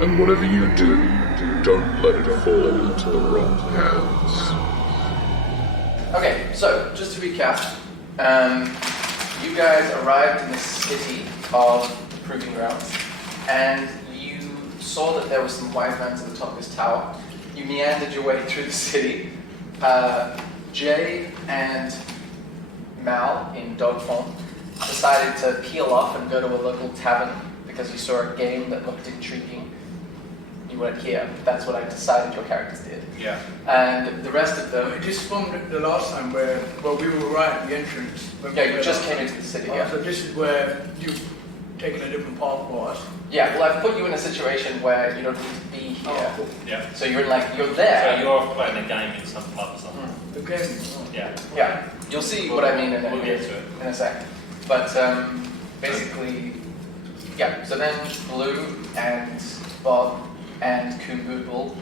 And whatever you do, don't let it fall into the wrong hands. Okay, so just to recap, you guys arrived in the city of the Proving Grounds, and you saw that there were some wildlands at the top of this tower. You meandered your way through the city. Jay and Mal, in dog form, decided to peel off and go to a local tavern because you saw a game that looked intriguing. You weren't here. That's what I decided your characters did. Yeah. And the rest of them... This from the last time where, well, we were right at the entrance. Yeah, you just came into the city, yeah. So this is where you've taken a different path for us. Yeah, well, I've put you in a situation where you don't need to be here. Oh, cool. Yeah. So you're there. So you're playing a game in some pub or something. Okay. Yeah. Yeah, you'll see what I mean We'll get to it. in a second. But basically, yeah, so then Blue and Bob and Kumbooble,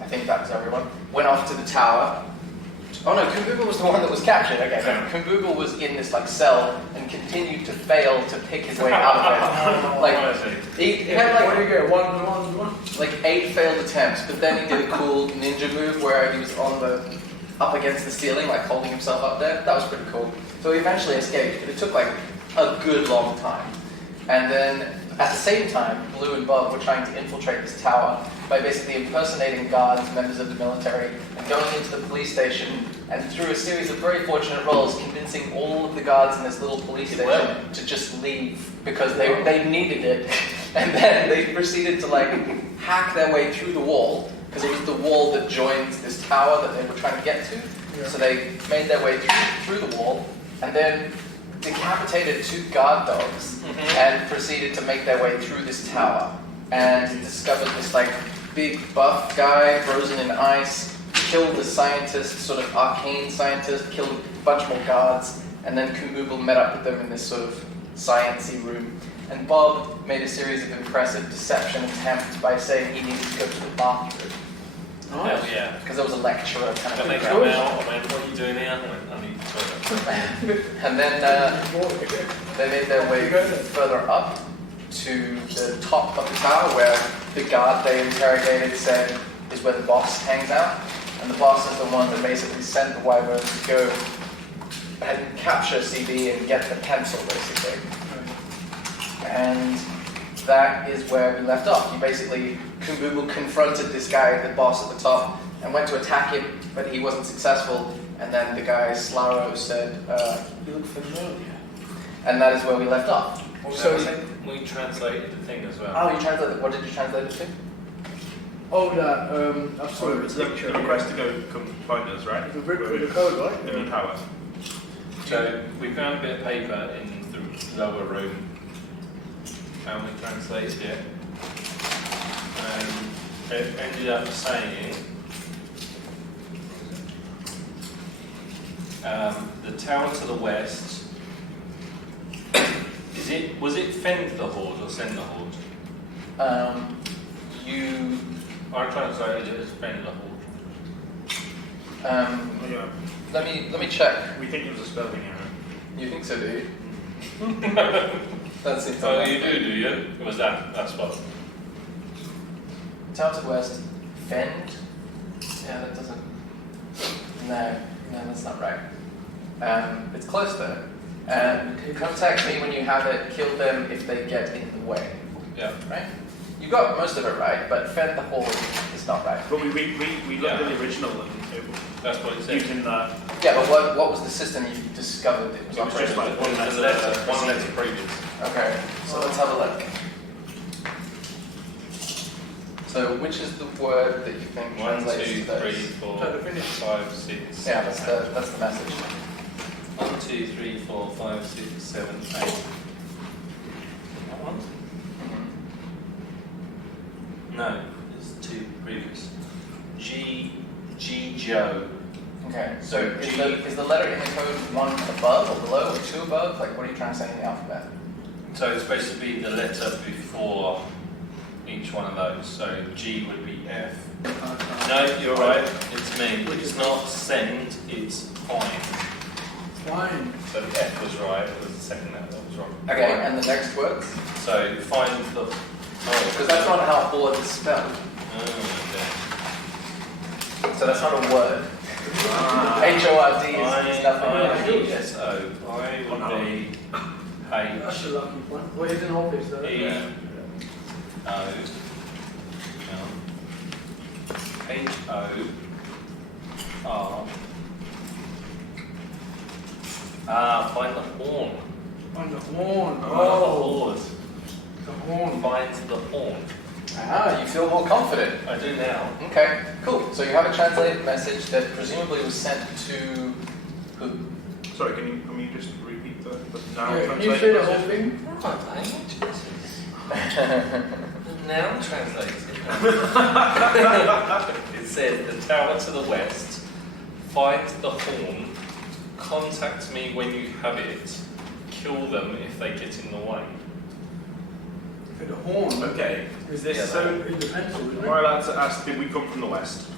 I think that was everyone, went off to the tower. Oh no, Kumbooble was the one that was captured. Okay, so Kumbooble was in this like cell and continued to fail to pick his way out of it. Like he had What do you get? One? like 8 failed attempts, but then he did a cool ninja move where he was up against the ceiling, like holding himself up there. That was pretty cool. So he eventually escaped, but it took like a good long time. And then at the same time, Blue and Bob were trying to infiltrate this tower by basically impersonating guards, members of the military, and going into the police station, and through a series of very fortunate rolls, convincing all of the guards in this little police station to just leave because they needed it. And then they proceeded to like hack their way through the wall, because it was the wall that joins this tower that they were trying to get to. Yeah. So they made their way through the wall, and then decapitated 2 guard dogs, and proceeded to make their way through this tower, and discovered this like big buff guy frozen in ice, killed the scientist, sort of arcane scientist, killed a bunch more guards, and then Kumbooble met up with them in this sort of sciencey room. And Bob made a series of impressive deception attempts by saying he needed to go to the bathroom. Oh, yeah. Because there was a lecturer kind of... When they come out, I went, what are you doing here? I need to... And then they made their way further up to the top of the tower where the guard they interrogated said is where the boss hangs out. And the boss is the one that basically sent the wyvern to go and capture CB and get the pencil, basically. And that is where we left off. Kumbooble confronted this guy, the boss at the top, and went to attack him, but he wasn't successful. And then the guy, Slaro, said, "You look familiar." And that is where we left off. So we translated the thing as well. Oh, you translated. What did you translate it to? Oh, that. I saw it. It's the request to go come find us, right? The code, right? In the tower. So we found a bit of paper in the lower room, and we translated it, and it ended up saying the tower to the west. Was it fend the horde or send the horde? I translated it as fend the horde. Yeah. Let me check. We think it was a spelling error. You think so, do you? That's it. Oh, you do you? It was that spot. Tower to the west, fend. Yeah, that doesn't. No, that's not right. It's close though. Contact me when you have it. Kill them if they get in the way. Yeah. Right. You got most of it right, but fend the horde is not right. But we looked at the original and that's what it said. using that. Yeah, but what was the system you discovered that was It was just operating? like One letter previous. Okay, so let's have a look. So which is the word that you think 1, 2, translates to 3, those? 4, So the finish. 5, 6. Yeah, that's the message. 1, 2, 3, 4, 5, 6, 7, 8. That one? No, it's 2 previous. G Joe. Okay, so is the letter in the code 1 above or below or 2 above? Like, what are you trying to say in the alphabet? So it's supposed to be the letter before each one of those. So G would be F. No, you're right. It's me. It's not send. It's find. Fine. So F was right. It was the second letter that was wrong. Okay, and the next words? So find the Oh, Because that's not how horde is spelled. Oh, So that's not a word. Ah. H-O-R-D okay. is nothing. I-E-S-O. I would be That's a lucky one. Well, it's an office though. H-E-O. H-O-R. Find the horn. On the horn. Oh. Oh, The the horn. Find the horn. Ah, you feel more confident. I do now. Okay, cool. So you have a translated message that presumably was sent to who? Sorry, can you just repeat the now Yeah, can you translation say the whole message? thing? Now translated. It said the tower to the west. Find the horn. Contact me when you have it. Kill them if they get in the way. For the horn. Okay. Is this Yeah, so in the pencil, isn't Am I it? allowed to ask, did we come from the west?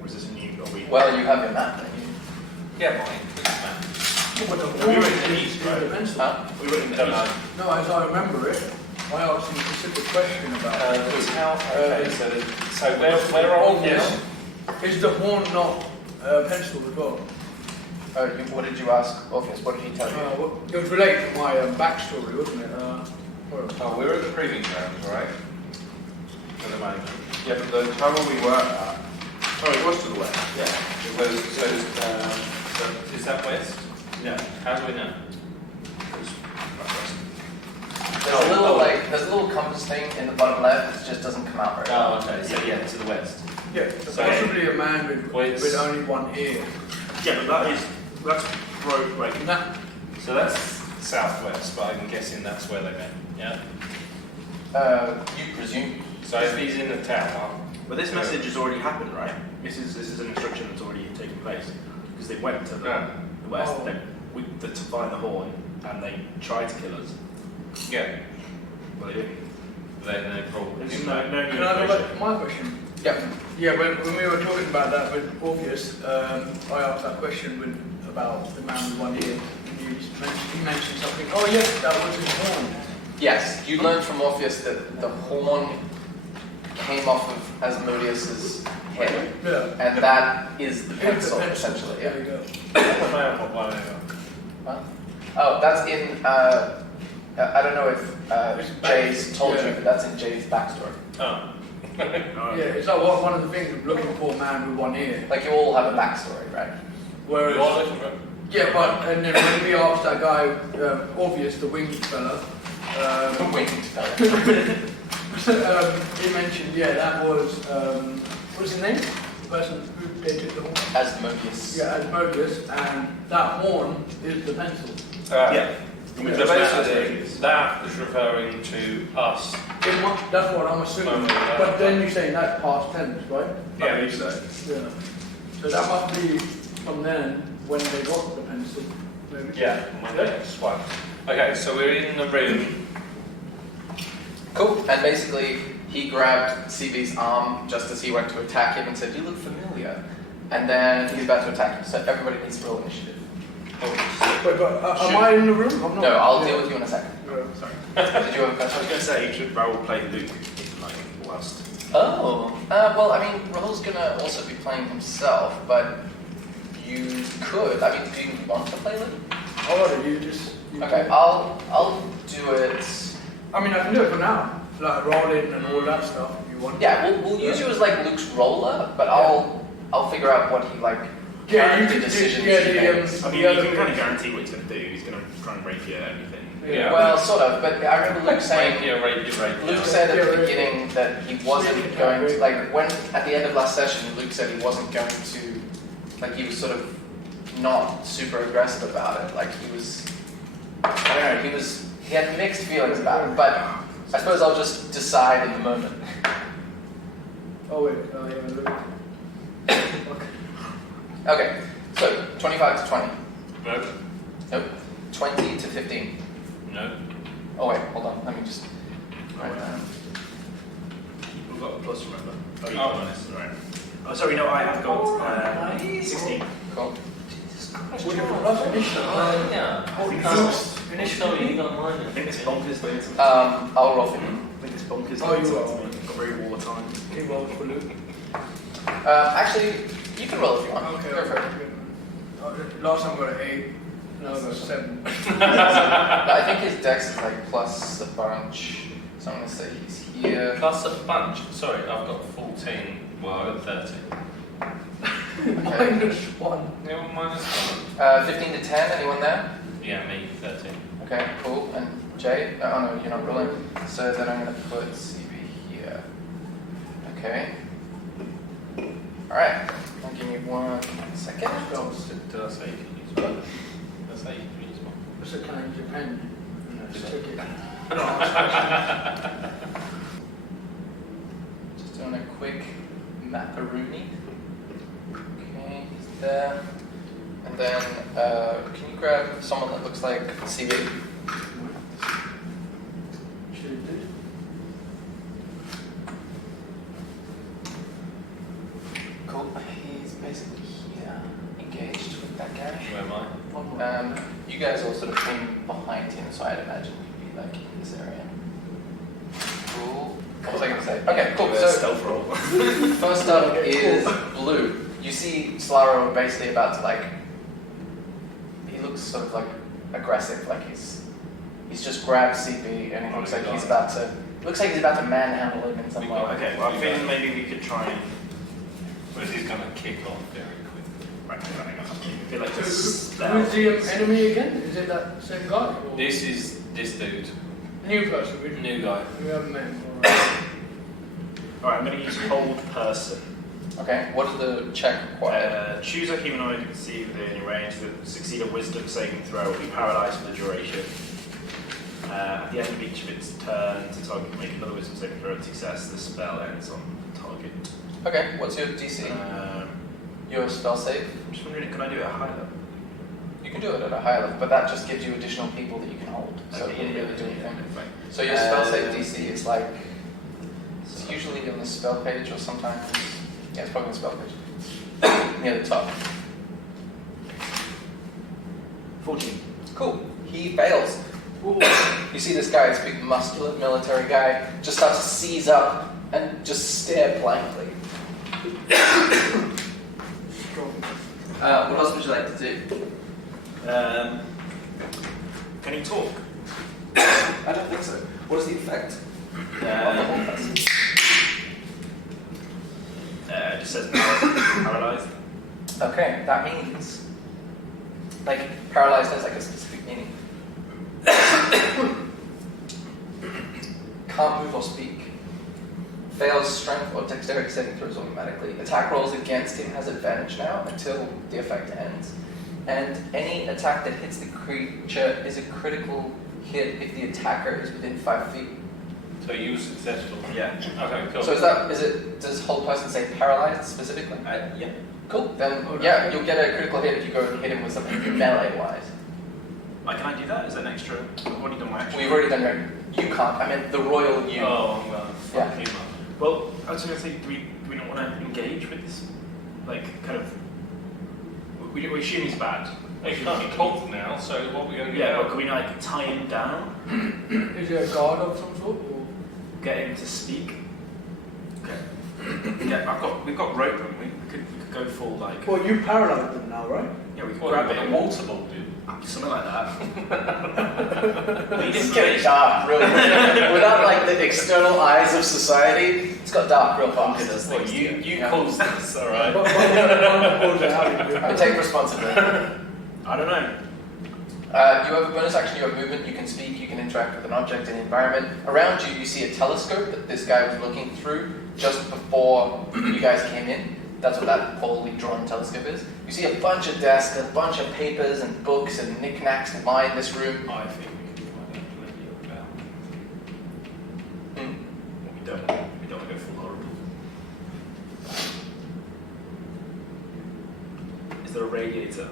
Or is this a new, are we? Well, you have your map, don't you? Yeah, fine. But the We horn were in the is east, in right? the pencil. Huh? We were in the Don't know. east. No, as I remember it, I asked him a specific question about it. The tower. Okay, so where are we now? Is the horn not pencil as well? What did you ask Orpheus? What did he tell you? It was related to my backstory, wasn't it? Oh, we're at the proving grounds, right? At the moment. Yeah, but the tower we were at, oh, it was to the west. Yeah. So is that west? Yeah. How do we know? There's a little compass thing in the bottom left. It just doesn't come out very well. Oh, okay. So yeah, to the west. Yeah, So- possibly a man with only one ear. Yeah, but that's road, like, And that, So that's southwest, but I'm guessing that's where they met. Yeah. You presume. So if he's in the tower, but this message has already happened, right? This is an instruction that's already taken place. Because they went to the west, Oh. to find the horn, and they tried to kill us. yeah, Well, they didn't. then they probably. There's no new can I go back information. to my question? Yep. Yeah, when we were talking about that with Orpheus, I asked that question about the man with one ear. And he mentioned something. Oh yes, that was his horn. Yes, you learned from Orpheus that the horn came off of Asmodeus's head, Yeah. and that is the pencil, There essentially. you go. Huh? Oh, that's in. I don't know if It's Jay's told you, yeah. but that's in Jay's backstory. Oh. Yeah, it's like one of the things of looking for a man with one ear. Like you all have a backstory, right? Whereas, You are looking for. yeah, but and then when we asked that guy, Orpheus, the winged fella, Waiting to tell you. he mentioned, yeah, that was what's his name? The person who they took the horn. Asmodeus. Yeah, Asmodeus, and that horn is the pencil. Yeah. And we So just met basically, Asmodeus. that is referring to us. That's what I'm assuming. But then you're saying that's past tense, right? I believe so. Yeah. So that must be from then when they got the pencil, maybe. Yeah, my next one. Okay, so we're in the room. Cool. And basically, he grabbed CB's arm just as he went to attack him and said, "You look familiar." And then he's about to attack him. So everybody needs to roll initiative. Wait, but am I in the room? I'm not. No, I'll deal with you in a second. Sorry. Did you have a I was question? going to say, you should role play Luke, like, whilst. Oh, well, I mean, Rahul's gonna also be playing himself, but you could. I mean, do you want to play Luke? Oh, you just. Okay, I'll do it. I mean, I can do it for now. Like rolling and all that stuff if you want. Yeah, we'll use you as like Luke's roller, but I'll figure out what he like. Yeah, you character can decisions yeah, he makes. I mean, you can kind of guarantee what he's going to do. He's going to try and rapier everything. Yeah. Well, sort of, but I remember Luke saying. Right. Luke said at the beginning that he wasn't going to, like, when, at the end of last session, Luke said he wasn't going to, like, he was sort of not super aggressive about it. Like, he was, I don't know, he had mixed feelings about it, but I suppose I'll just decide in the moment. Oh, wait. Yeah, look. Okay. Okay, so 25 to 20. No. Nope. 20 to 15. No. Oh, wait, hold on, let me just write that down. We've got a plus, remember? Oh, you Oh. got minus, right. Oh, sorry, no, I have got 16. Cool. Would you put us initial? Yeah. Oh, Initially, you got mine. I think it's bonkers, but it's... I'll roll for you. think it's bonkers. Oh, you got are. very wartime. He rolls for Luke. Actually, you can roll if you want. Okay, Go for it. Last time I got an 8. Now I got a 7. I think his dex is like plus a bunch. So I'm going to say he's here. Plus a bunch. Sorry, I've got 14. Well, I've got 13. Okay. -1. Yeah, -1. 15 to 10, anyone there? Yeah, me, 13. Okay, cool. And Jay? Oh no, you're not rolling. So then I'm going to put CB here. Okay. Alright. I'll give me 1 second. Did I say you can use one? Did I say you can use one? I said, can I use your pen? Just take it. Just doing a quick macaroni. Okay, he's there. And then, can you grab someone that looks like CB? Should do. Cool. He's basically here, engaged with that guy. Where am I? You guys all sort of came behind him, so I'd imagine you'd be like in this area. Cool. What was I going to say? Okay, cool. So stealth roll. first up is Blue. You see Slaro basically about to like. He looks sort of like aggressive, like he's just grabbed CB and it looks like he's about to. Looks like he's about to manhandle him in some way. Okay, well, I'm feeling maybe we could try and. But he's going to kick off very quickly. Right, hang on. I feel like So, this. who's the enemy again? Is it that same guy? Or This is this dude. new person? We New guy. haven't met him. Alright. Alright, I'm going to use hold person. Okay, what is the check required? Choose a humanoid you can see within your range that succeed a wisdom saving throw will be paralyzed for the duration. At the end of each of its turn, the target can make another wisdom saving throw. At success, the spell ends on target. Okay, what's your DC? Your spell save? I'm just wondering, can I do it at high level? You can do it at a higher level, but that just gives you additional people that you can hold. So it wouldn't really do anything. So your spell save DC is like, it's usually on the spell page or sometimes, yeah, it's probably on the spell page. Near the top. 14. Cool. He fails. You see this guy, this big muscular military guy, just starts to seize up and just stare blankly. What else would you like to do? Can he talk? I don't think so. What is the effect on the whole person? It just says paralyzed. Okay, that means, like, paralyzed has like a specific meaning. Can't move or speak. Fails strength or dexterity saving throws automatically. Attack rolls against him has advantage now until the effect ends. And any attack that hits the creature is a critical hit if the attacker is within 5 feet. So you were successful. Yeah. Okay, cool. So does whole person say paralyzed specifically? Yeah. Cool. Then yeah, you'll get a critical hit if you go and hit him with something melee wise. Can I do that? Is that an extra? I've already done my action. We've already done your. You can't. I mean the royal you. Oh, I'm going to fuck him up. Well, I was going to say, do we not want to engage with this? Like, kind of. We assume he's bad. He can't talk now, so what are we going to do? Yeah, but can we like tie him down? Is there a guard of some sort? Or? Get him to speak? Okay. Yeah, we've got rope, haven't we? We could go full like. Well, you paralyzed them now, right? Yeah, we could What, grab a him. water ball, dude? Something like that. It's getting dark really quick. Without like the external eyes of society, it's got dark real fast. Well, you caused this, alright? I take responsibility. I don't know. You have a bonus action, you have movement, you can speak, you can interact with an object in the environment. Around you, you see a telescope that this guy was looking through just before you guys came in. That's what that poorly drawn telescope is. You see a bunch of desks, a bunch of papers and books and knickknacks that line this room. I think we can find out plenty about. We don't want to go full horrible. Is there a radiator?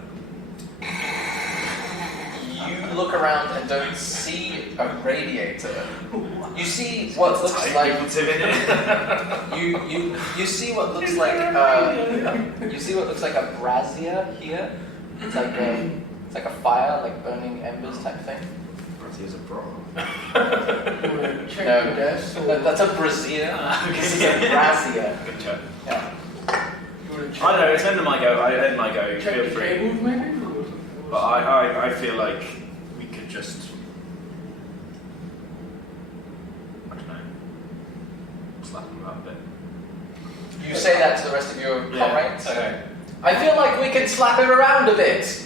You look around and don't see a radiator. You see what looks like you see what looks like a brazier here. It's like a fire, like burning embers type thing. nationality as a bra. You want to check No. the desk? Or That's a brassiere. This is a brassiere. Good check. Yeah. you want to check I don't know, it's end of my go, check feel the free. cables maybe? Or- But I feel like we could just, I don't know, slap them about a bit. You say that to the rest of your Yeah. comrades? Okay. I feel like we can slap him around a bit.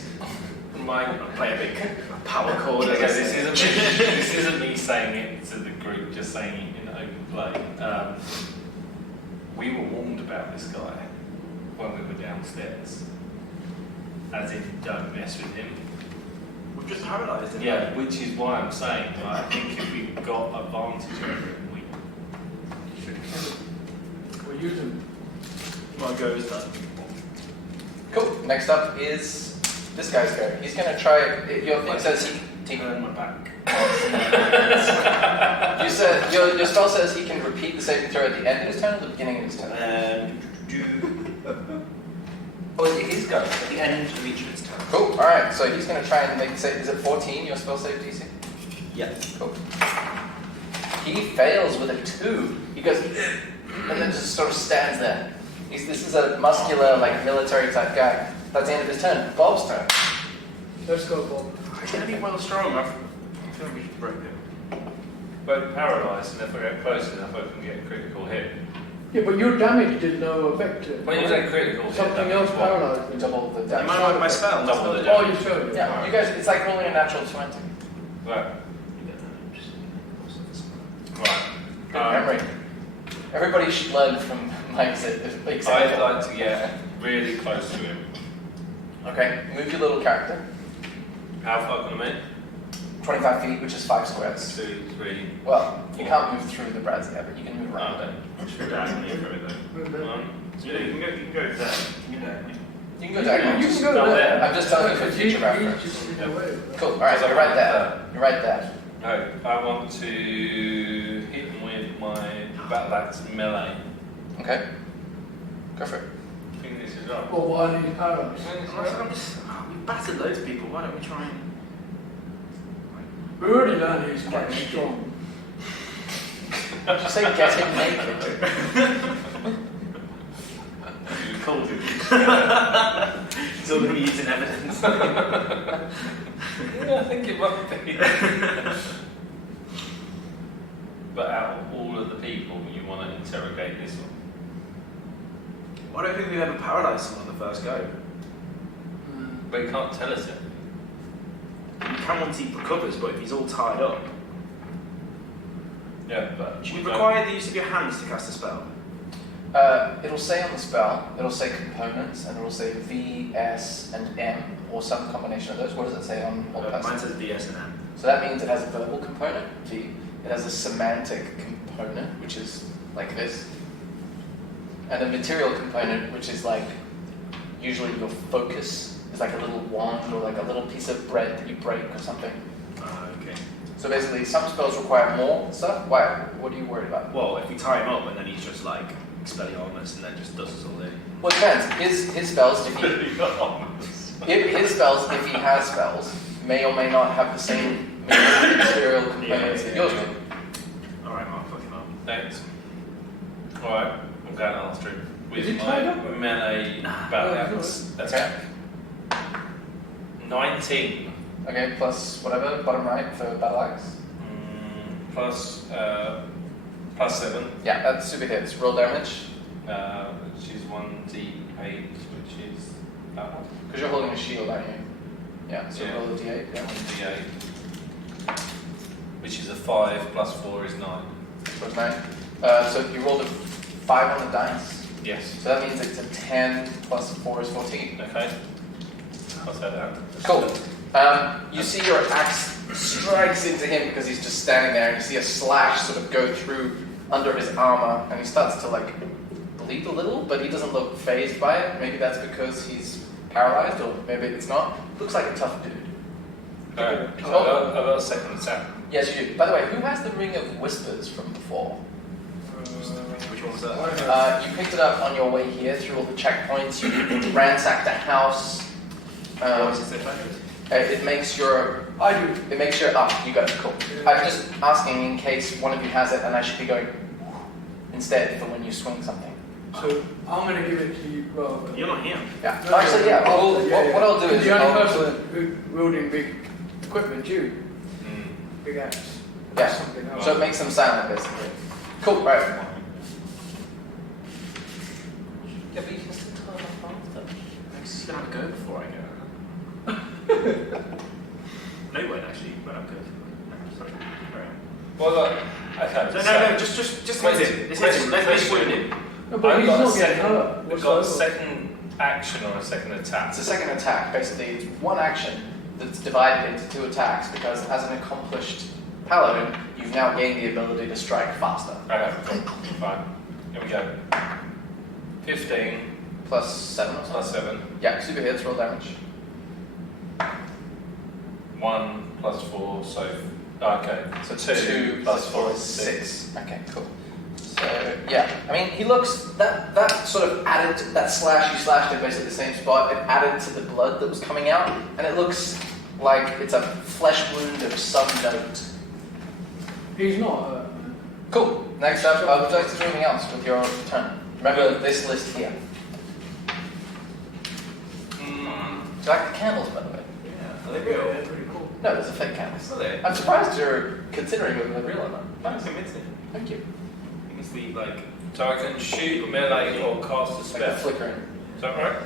Play a big power chord. Okay, this isn't me saying it to the group, just saying it in open play. We were warned about this guy when we were downstairs. As in, don't mess with him. We've just paralysed him. Yeah, which is why I'm saying, I think if we've got advantage over him, we should. We're using. My go is done. Cool. Next up is this guy's go. He's going to try. Your thing says he. Turn my back. You said your spell says he can repeat the saving throw at the end of his turn or the beginning of his turn. Oh, is it his go? At the end of each of his turns. Cool. All right. So he's going to try and make the save. Is it 14? Your spell save DC? Yeah. Cool. He fails with a 2. He goes and then just sort of stands there. This is a muscular, like military type guy. That's the end of his turn. Bob's turn. Let's go, Bob. He's going to be well strong. I feel like we should break him. We're paralysed, and if I get close enough, I can get a critical hit. Yeah, but your damage did no effect to it. When you say critical hit, Something that else means what? paralysed him. Double the Am damage. I on my spell? Double the Oh, damage. you showed it. Yeah, you guys. It's like rolling a natural 20. Right. Good Right. memory. Everybody should learn from Mike's example. I'd like to get really close to him. Okay, move your little character. How far can I move? 25 feet, which is 5 squares. 2, 3. Well, you can't move through the brazier, but you can move Oh, around it. okay. Move that. 1, 2. You can go there. You can go You diagonal. can go Not there. there. I'm just telling you for Because future reference. he's just in the way. Cool, alright, so you're right there. You're right there. No, I want to hit him with my battle axe melee. Okay? Go for it. I think this is right. Well, why he's paralysed? We battered loads of people. Why don't we try and? We already learned he's quite strong. Did you say get him naked? You called him. It's all we use in evidence. Yeah, I think it might be. But out of all of the people, you want to interrogate this one. I don't think we've ever paralysed someone on the first go. But you can't tell us it. You can once he recovers, but if he's all tied up, Yeah, but should we you don't- require the use of your hands to cast a spell? It'll say on the spell, it'll say components, and it'll say V, S, and M, or some combination of those. What does it say on Old Mine Testament? says DS and M. So that means it has a verbal component, V. It has a semantic component, which is like this. And a material component, which is like, usually your focus is like a little wand or like a little piece of bread that you break or something. Okay. So basically, some spells require more stuff. Why? What are you worried about? Well, if we tie him up and then he's just like Expelliarmus and then just does us all in. Well, it depends. His spells, if he has spells, may or may not have the same material components that yours do. Alright, Mark, fuck him up. Thanks. Alright, I'm going after him. Is he With tied my up? melee battle axe attack. 19. Okay, plus whatever, bottom right for battle axe. Plus 7, Yeah, that's super hits. Roll damage, which is 1d8, which is that one. because you're holding a shield, aren't you? Yeah, so Yeah. roll a d8. Yeah. 1d8, which is a 5 plus 4 is 9. So it's 9. So you rolled a 5 on the dice. Yes. So that means it's a 10 plus 4 is 14. Okay. I'll say that. Cool. You see your axe strikes into him because he's just standing there, and you see a slash sort of go through under his armor, and he starts to like bleed a little, but he doesn't look phased by it. Maybe that's because he's paralyzed, or maybe it's not. Looks like a tough dude. Alright, so I've got a second attack. Yes, you do. By the way, who has the Ring of Whispers from before? Which one was that? You picked it up on your way here through all the checkpoints. You ransacked a house. What was his advantage? It makes your I do. you got it, cool. Yeah. I'm just asking in case one of you has it, and I should be going instead for when you swing something. So I'm going to give it to you. Well, You're not here. Yeah. No, Actually, yeah. What I'll do is the only I'll- person who wielding big equipment, you, Mm. big axe. Yeah. That's something else. So it makes them sound basically. Cool. Right. Yeah, but you can still turn off after. He's gonna have a go before I go. No, you won't actually. You won't have a go. No, sorry. Carry on. Well, look, okay. No, just hit him. Just hit him. Let's wound him. No, but I've he's got a not getting second, hurt. I've got a second action or a second attack. It's a second attack. Basically, it's one action that's divided into two attacks because as an accomplished paladin, you've now gained the ability to strike faster. Okay, cool. Fine. Here we go. 15 Plus 7 or plus something. 7. Yeah, super hits, roll damage. 1 plus 4, so. Okay. So 2 plus 4 is 6. 6. Okay, cool. So yeah, I mean, he looks that sort of added that slash you slashed in basically the same spot. It added to the blood that was coming out, and it looks like it's a flesh wound of some note. He's not hurt, man. Cool. Next up, would you like to do anything else with your turn? Remember this list here. Do you like the candles, by the way? Yeah. Are they Yeah, real? they're pretty cool. No, those are fake candles. Are they? I'm surprised you're considering whether they're real or not. That's convincing. Thank you. You can see like. So I can shoot, melee, or cast a It's like a spell. flickering. Is that right?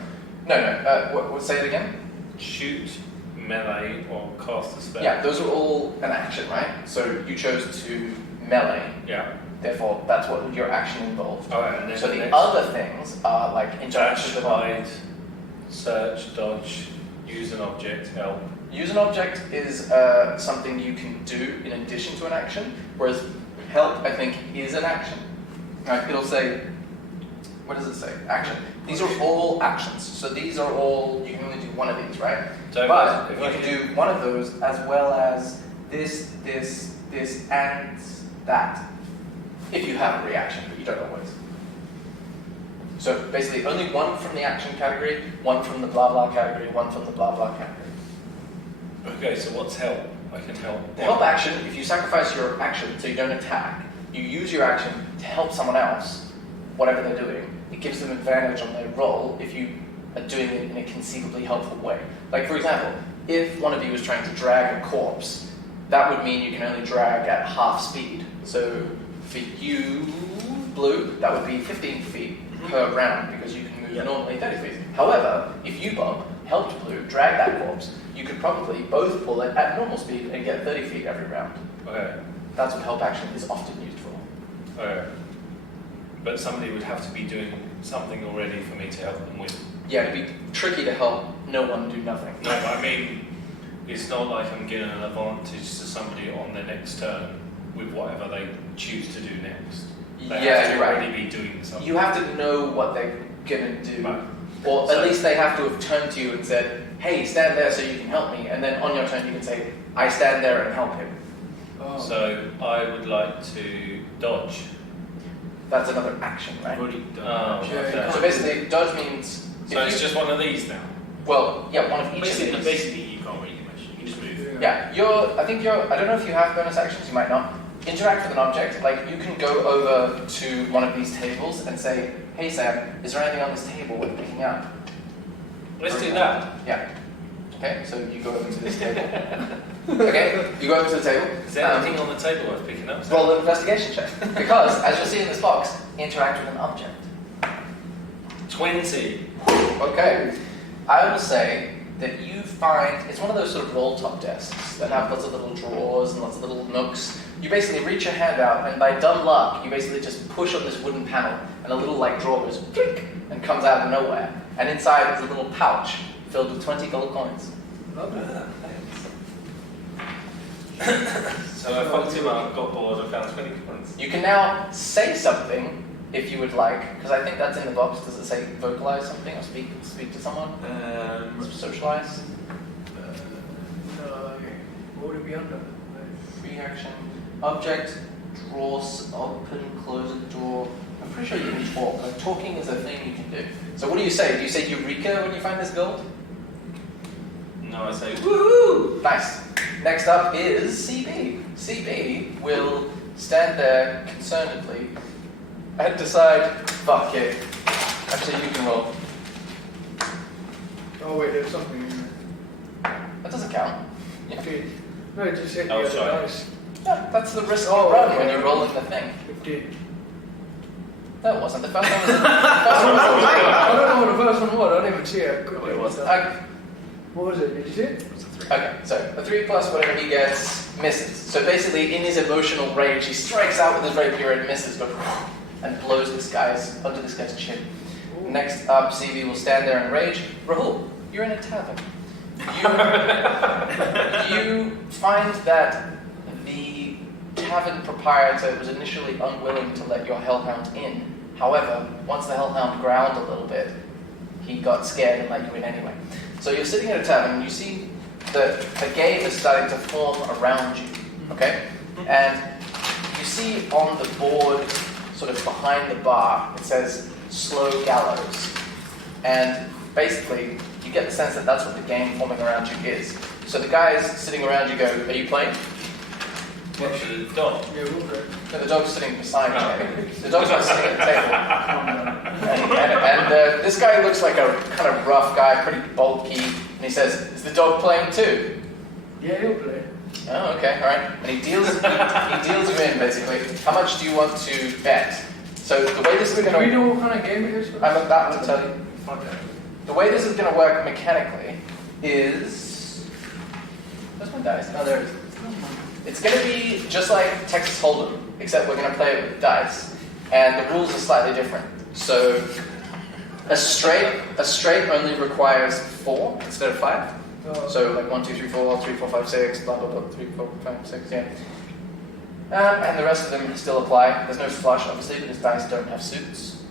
No. What? Say it again. Shoot, melee, or cast a spell. Yeah, those are all an action, right? So you chose to melee. Yeah. Therefore, that's what your action involved. Alright, and then So the next- other things are like Dash, interaction with hide, search, dodge, use an object, help. Use an object is something you can do in addition to an action, whereas help, I think, is an action. It'll say, what does it say? Action. These are all actions. So these are all, you can only do one of these, right? So But if you I can do one of those as well as this, and that. If you have a reaction, but you don't always. So basically, only one from the action category, one from the blah blah category, one from the blah blah category. Okay, so what's help? I can help. The help action, if you sacrifice your action so you don't attack, you use your action to help someone else, whatever they're doing. It gives them advantage on their roll if you are doing it in a conceivably helpful way. Like for example, if one of you is trying to drag a corpse, that would mean you can only drag at half speed. So for you, Blue, that would be 15 feet per round because you can move normally 30 feet. However, if you, Bob, helped Blue drag that corpse, you could probably both pull it at normal speed and get 30 feet every round. Okay. That's what help action is often used for. Okay. But somebody would have to be doing something already for me to help them with. Yeah, it'd be tricky to help no one do nothing. No, but I mean, it's not like I'm giving an advantage to somebody on their next turn with whatever they choose to do next. They Yeah, have to you're right. already be doing something. You have to know what they're gonna do. Right. Or So- at least they have to have turned to you and said, hey, stand there so you can help me. And then on your turn you can say, I stand there and help him. Oh. So I would like to dodge. That's another action, right? I've already done Oh, that. Yeah, okay. you So basically, dodge means... if So it's you- just one of these now. Well, yeah, one of each Basically, of these. basically, you can't really do much. You can just move. Yeah, I don't know if you have bonus actions, you might not. Interact with an object, like you can go over to one of these tables and say, hey Sam, is there anything on this table worth picking up? Let's do that. Yeah. Okay, so you go over to this table. Okay, you go over to the table. Is there anything on the table worth picking up? Roll an investigation check. Because, as you'll see in this box, interact with an object. 20. Okay, I will say that you find, it's one of those sort of roll-top desks that have lots of little drawers and lots of little nooks. You basically reach your hand out, and by dumb luck, you basically just push on this wooden panel, and a little like drawer goes click and comes out of nowhere. And inside is a little pouch filled with 20 gold coins. So I fucked him up, got bored, I found 20 coins. You can now say something if you would like, because I think that's in the box. Does it say vocalize something or speak to someone? Socialize? No, what would it be under? Free action. Object, draws, open, close a door. I'm pretty sure you can talk. Like, talking is a thing you can do. So what do you say? Do you say Eureka when you find this gold? No, No, I say, woohoo! Nice. Next up is CB. CB will stand there concernedly and decide, fuck it. Actually, you can roll. Oh wait, there's something in there. That doesn't count. It did. No, it just hit the Oh, other sorry. dice. Yeah, that's the risk Oh, you run okay. when you're rolling the thing. It did. That wasn't. The first one was. The first one was I don't know what the first one was. I didn't even see it. Oh, it wasn't. What was it? Did you see it? Okay, so a 3 plus whatever he gets misses. So basically, in his emotional rage, he strikes out with his rapier and misses, but and blows this guy's under this guy's chin. Next up, CV will stand there in rage. Rahul, you're in a tavern. You find that the tavern proprietor was initially unwilling to let your hellhound in. However, once the hellhound growled a little bit, he got scared and let you in anyway. So you're sitting at a tavern and you see that a game is starting to form around you, okay? And you see on the board, sort of behind the bar, it says Slow Gallows. And basically, you get the sense that that's what the game forming around you is. So the guys sitting around you go, are you playing? What's the dog? Yeah, we'll go. No, the dog's sitting beside me. The dog's not sitting at the table. Calm down. And this guy looks like a kind of rough guy, pretty bulky. And he says, is the dog playing too? Yeah, he'll play. Oh, okay, all right. And he deals you in, basically. How much do you want to bet? So the way this is going Do we to... know what kind of game it is? I'm about to tell you. Okay. The way this is going to work mechanically is... Where's my dice? Oh, there it is. It's going to be just like Texas Hold'em, except we're going to play it with dice. And the rules are slightly different. So a straight only requires 4 instead of 5. So like 1, 2, 3, 4, 3, 4, 5, 6, blah, blah, blah, 3, 4, 5, 6, yeah. And the rest of them still apply. There's no flush, obviously, because dice don't have suits.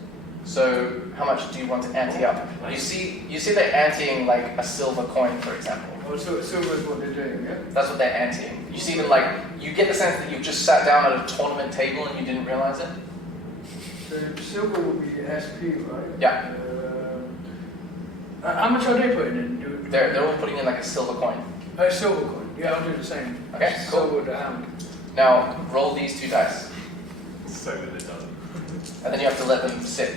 So how much do you want to ante up? You see they're anteing like a silver coin, for example. Oh, so silver is what they're doing, yeah? That's what they're anteing. You see them like, you get the sense that you've just sat down at a tournament table and you didn't realize it. So silver will be SP, right? Yeah. How much are they putting in? They're all putting in like a silver coin. Silver coin. Yeah, I'll do the same. Okay, cool. Silver with the hound. Now, roll these 2 dice. So with the dog. And then you have to let them sit.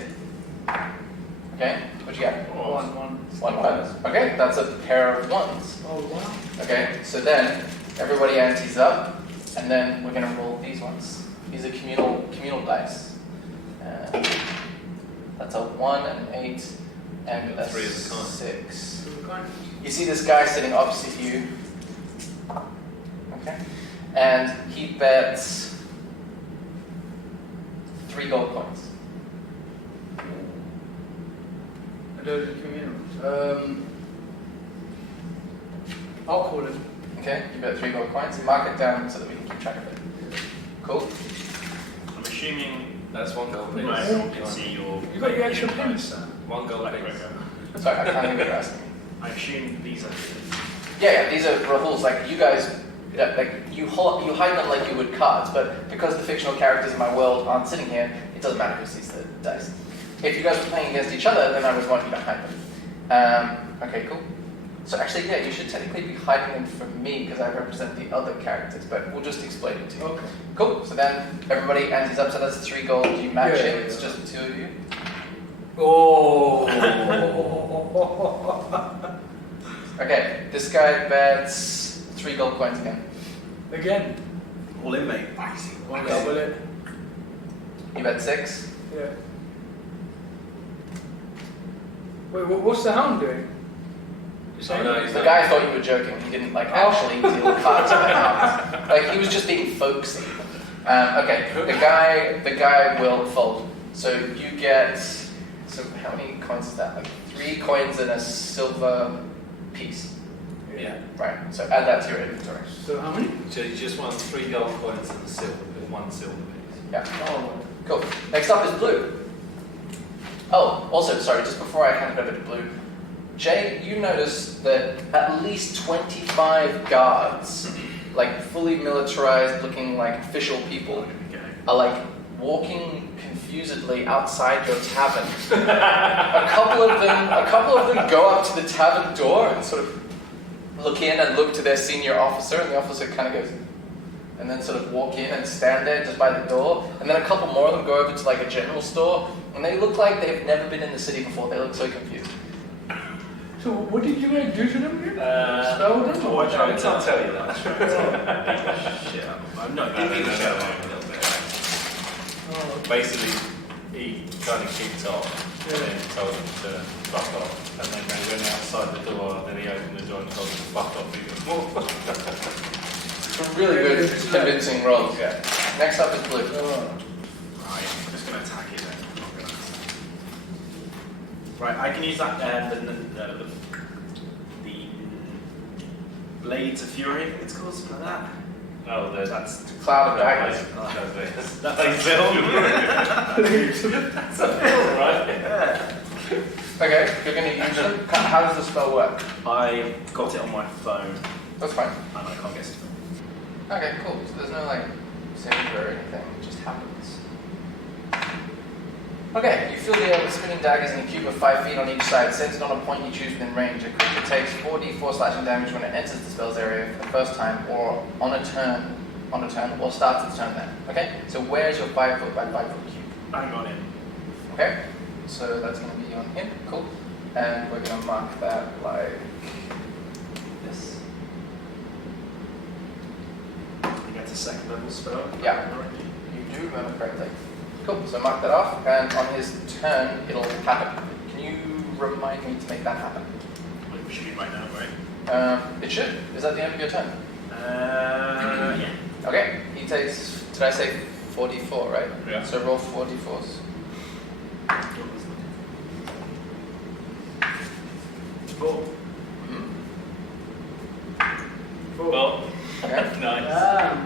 Okay? What'd you get? One. 1 1. Okay, that's a pair of 1s. Oh, wow. Okay, so then everybody antes up, and then we're going to roll these ones. These are communal dice. That's a 1 and an 8, and a 3 of the kind. 6. Silver coin. You see this guy sitting opposite you. Okay, and he bets 3 gold coins. And those are communals. I'll call him. Okay, you bet 3 gold coins. Mark it down so that we can keep track of it. Cool. I'm assuming That's 1 gold piece. right, you can see your. You got your extra pins, sir. 1 gold Right, piece. right. Sorry, I can't think what you're asking me. I assume these are. Yeah, these are Rahul's. Like you guys, you hide them like you would cards, but because the fictional characters in my world aren't sitting here, it doesn't matter who sees the dice. If you guys were playing against each other, then I would want you to hide them. Okay, cool. So actually, yeah, you should technically be hiding them from me because I represent the other characters, but we'll just explain it to you. Okay. Cool. So then everybody antes up. So that's 3 gold. You match Yeah, it. yeah, It's yeah. just the 2 of you. Oh. Okay. This guy bets 3 gold coins again. Again. All in, mate. I'll double it. You bet 6. Yeah. Wait, what's the hound doing? The same? Oh, no, he's The guy thought you were joking. He didn't like actually deal cards with the hounds. Like he was just being folksy. Okay, the guy will fold. So you get. So how many coins is that? Like 3 coins and a silver piece. Yeah. Right. So add that to your inventory. So how many? So you just won 3 gold coins and one silver piece. Yeah. Oh. Cool. Next up is blue. Oh, also, sorry, just before I hand it over to blue, Jay, you notice that at least 25 guards, like fully militarized looking like official people, are like walking confusedly outside your tavern. a couple of them go up to the tavern door and sort of look in and look to their senior officer, and the officer kind of goes, and then sort of walk in and stand there just by the door. And then a couple more of them go over to like a general store, and they look like they've never been in the city before. They look so confused. So what did you guys do to them? Spell them? Oh, I can't tell you that. Shit, I'm not giving you a shout out a little bit. Basically, he kind of kicked off and then told him to fuck off. And then they went outside the door, then he opened the door and told him to fuck off even more. Some really good, convincing rolls. Yeah. Next up is blue. Right, I'm just going to attack it then. I'm not gonna Right, I can use that, the Blades of Fury, I think it's called, something like that. Oh, that's Cloud of daggers. That's a film. That's a film, right? Yeah. Okay, you're going to use them. How does the spell work? I got it on my phone, That's fine. and I can't get it. Okay, cool. So there's no like save or anything. It just happens. Okay, you feel the spinning daggers in a cube of 5 feet on each side. Centered on a point you choose within range. A creature takes 4d4 slashing damage when it enters the spell's area for the first time, or on a turn, or starts its turn then. Okay, so where's your 5 foot by 5 foot cube? I'm on it. Okay, so that's going to be on him. Cool, and we're going to mark that like this. I think that's a second level spell. Yeah. You do remember correctly. Cool, so mark that off, and on his turn, it'll happen. Can you remind me to make that happen? It should be right now, right? It should. Is that the end of your turn? Yeah. Okay, he takes, did I say 4d4, right? Yeah. So roll 4d4s. Four. Mm-hmm. Well, Okay. nice.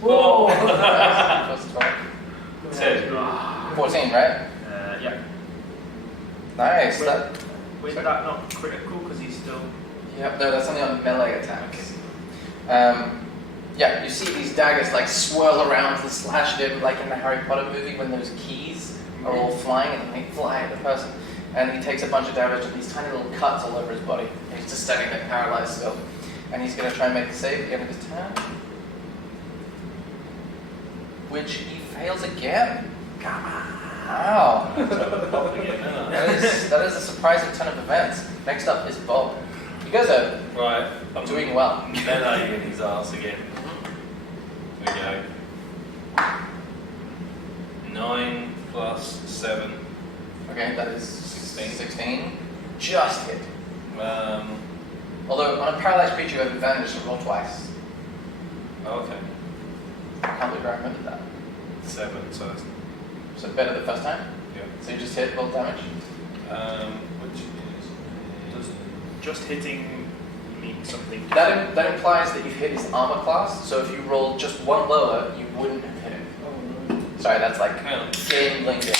Whoa! Plus 12. 10. 14, right? Yeah. Nice. Wait. That, Wait, that not critical because he's still. yeah, no, that's only on melee attacks. Yeah, you see these daggers like swirl around and slash at him, like in the Harry Potter movie when those keys are all flying and they fly at the person. And he takes a bunch of damage and these tiny little cuts all over his body. And he's just standing there paralyzed still. And he's going to try and make the save at the end of his turn. Which he fails again. Come on. Wow. That is a surprising turn of events. Next up is Bob. You guys are Right, I'm doing well. meleeing his ass again. Here we go. 9 plus 7. Okay, that is 16. 16. Just hit. Um, Although on a paralyzed creature you have advantage to roll twice. okay. I can't believe I remembered that. 7, so that's, So better the first time? yeah. So you just hit, roll damage? Which Does just hitting mean something? That implies that you've hit his armor class, so if you rolled just one lower, you wouldn't have hit him. Sorry, that's like hang on. game lingo.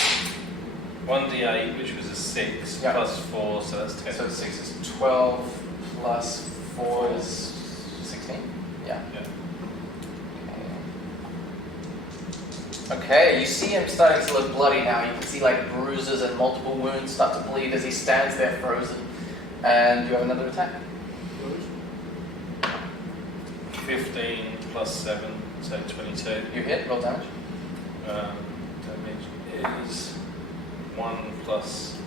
1d8, which was a 6, Yeah. plus 4, so that's 10. So 6 is 12, plus 4 is 16? Yeah. Yeah. Okay, you see him starting to look bloody now. You can see like bruises and multiple wounds start to bleed as he stands there frozen. And you have another attack. 15 plus 7, so 22. You hit, roll damage. Damage is 1 plus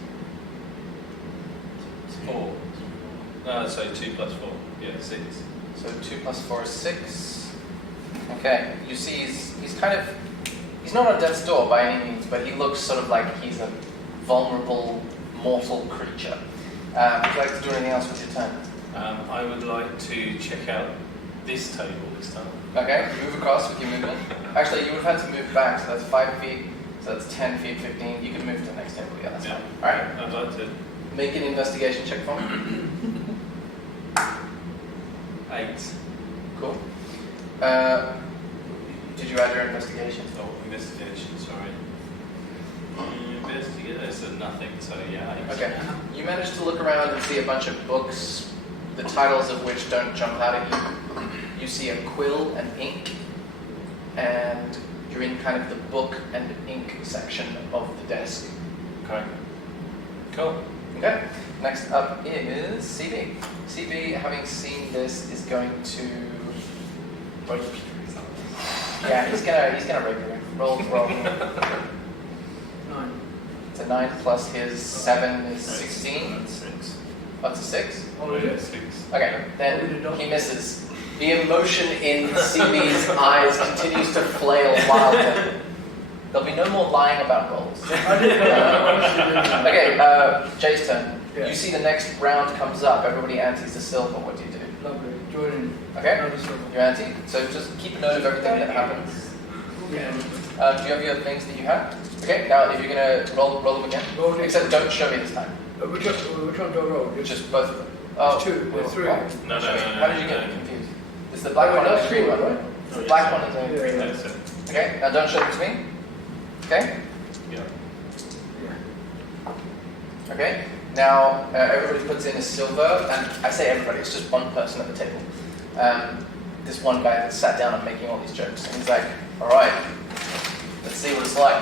4. No, so 2 plus 4. Yeah, 6. So 2 plus 4 is 6. Okay, you see he's kind of, he's not on death's door by any means, but he looks sort of like he's a vulnerable, mortal creature. Would you like to do anything else with your turn? I would like to check out this table this time. Okay, you move across with your movement. Actually, you would have had to move back, so that's 5 feet, so that's 10 feet, 15. You can move to the next table, yeah, that's Yeah. fine. Alright, I'd like to. make an investigation check for me. 8. Cool. Did you add your investigation? Oh, investigation, sorry. Investigate, so nothing, so yeah. 8. Okay. You managed to look around and see a bunch of books, the titles of which don't jump out at you. You see a quill and ink, and you're in kind of the book and ink section of the desk. Okay. Cool. Okay. Next up is CB. CB, having seen this, is going to. Yeah, he's gonna rape you. Roll. 9. It's a 9 plus his 7 is 16. That's 6. That's a 6. Oh, is it? 6. Okay, then he misses. The emotion in CB's eyes continues to flail wildly. There'll be no more lying about rolls. I didn't know. Okay, Jay's turn. Yeah. You see the next round comes up. Everybody antes the silver. What do you do? Lovely. Join in. Okay, Another silver. you're ante. So just keep a note of everything that happens. Yeah. Do you have your things that you have? Okay, now if you're gonna roll them again. Roll it. Except don't show me this time. Which one do I roll? Just both of them. There's 2, there's 3. What? No. How did you get confused? It's the black one and the green one, right? Oh, The black one and the Yeah. green one. That's it. Okay, now don't show them to me. Okay? Yeah. Yeah. Okay, now everybody puts in a silver, and I say everybody, it's just one person at the table. This one guy that sat down and making all these jokes, and he's like, alright, let's see what it's like.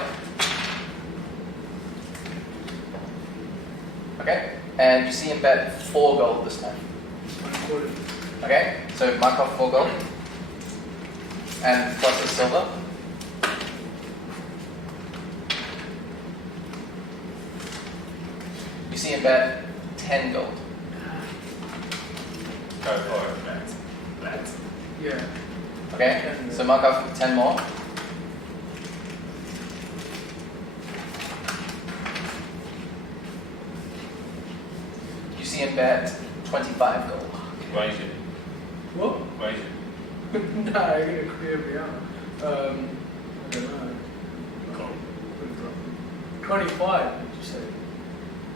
Okay, and you see him bet 4 gold this time. Okay, so mark off 4 gold, and plus the silver. You see him bet 10 gold. Go for it. That. Yeah. Okay, so mark off 10 more. You see him bet 25 gold. Raise it. What? Raise it. Nah, you're going to clear me out. I don't know. Cool. 25, did you say?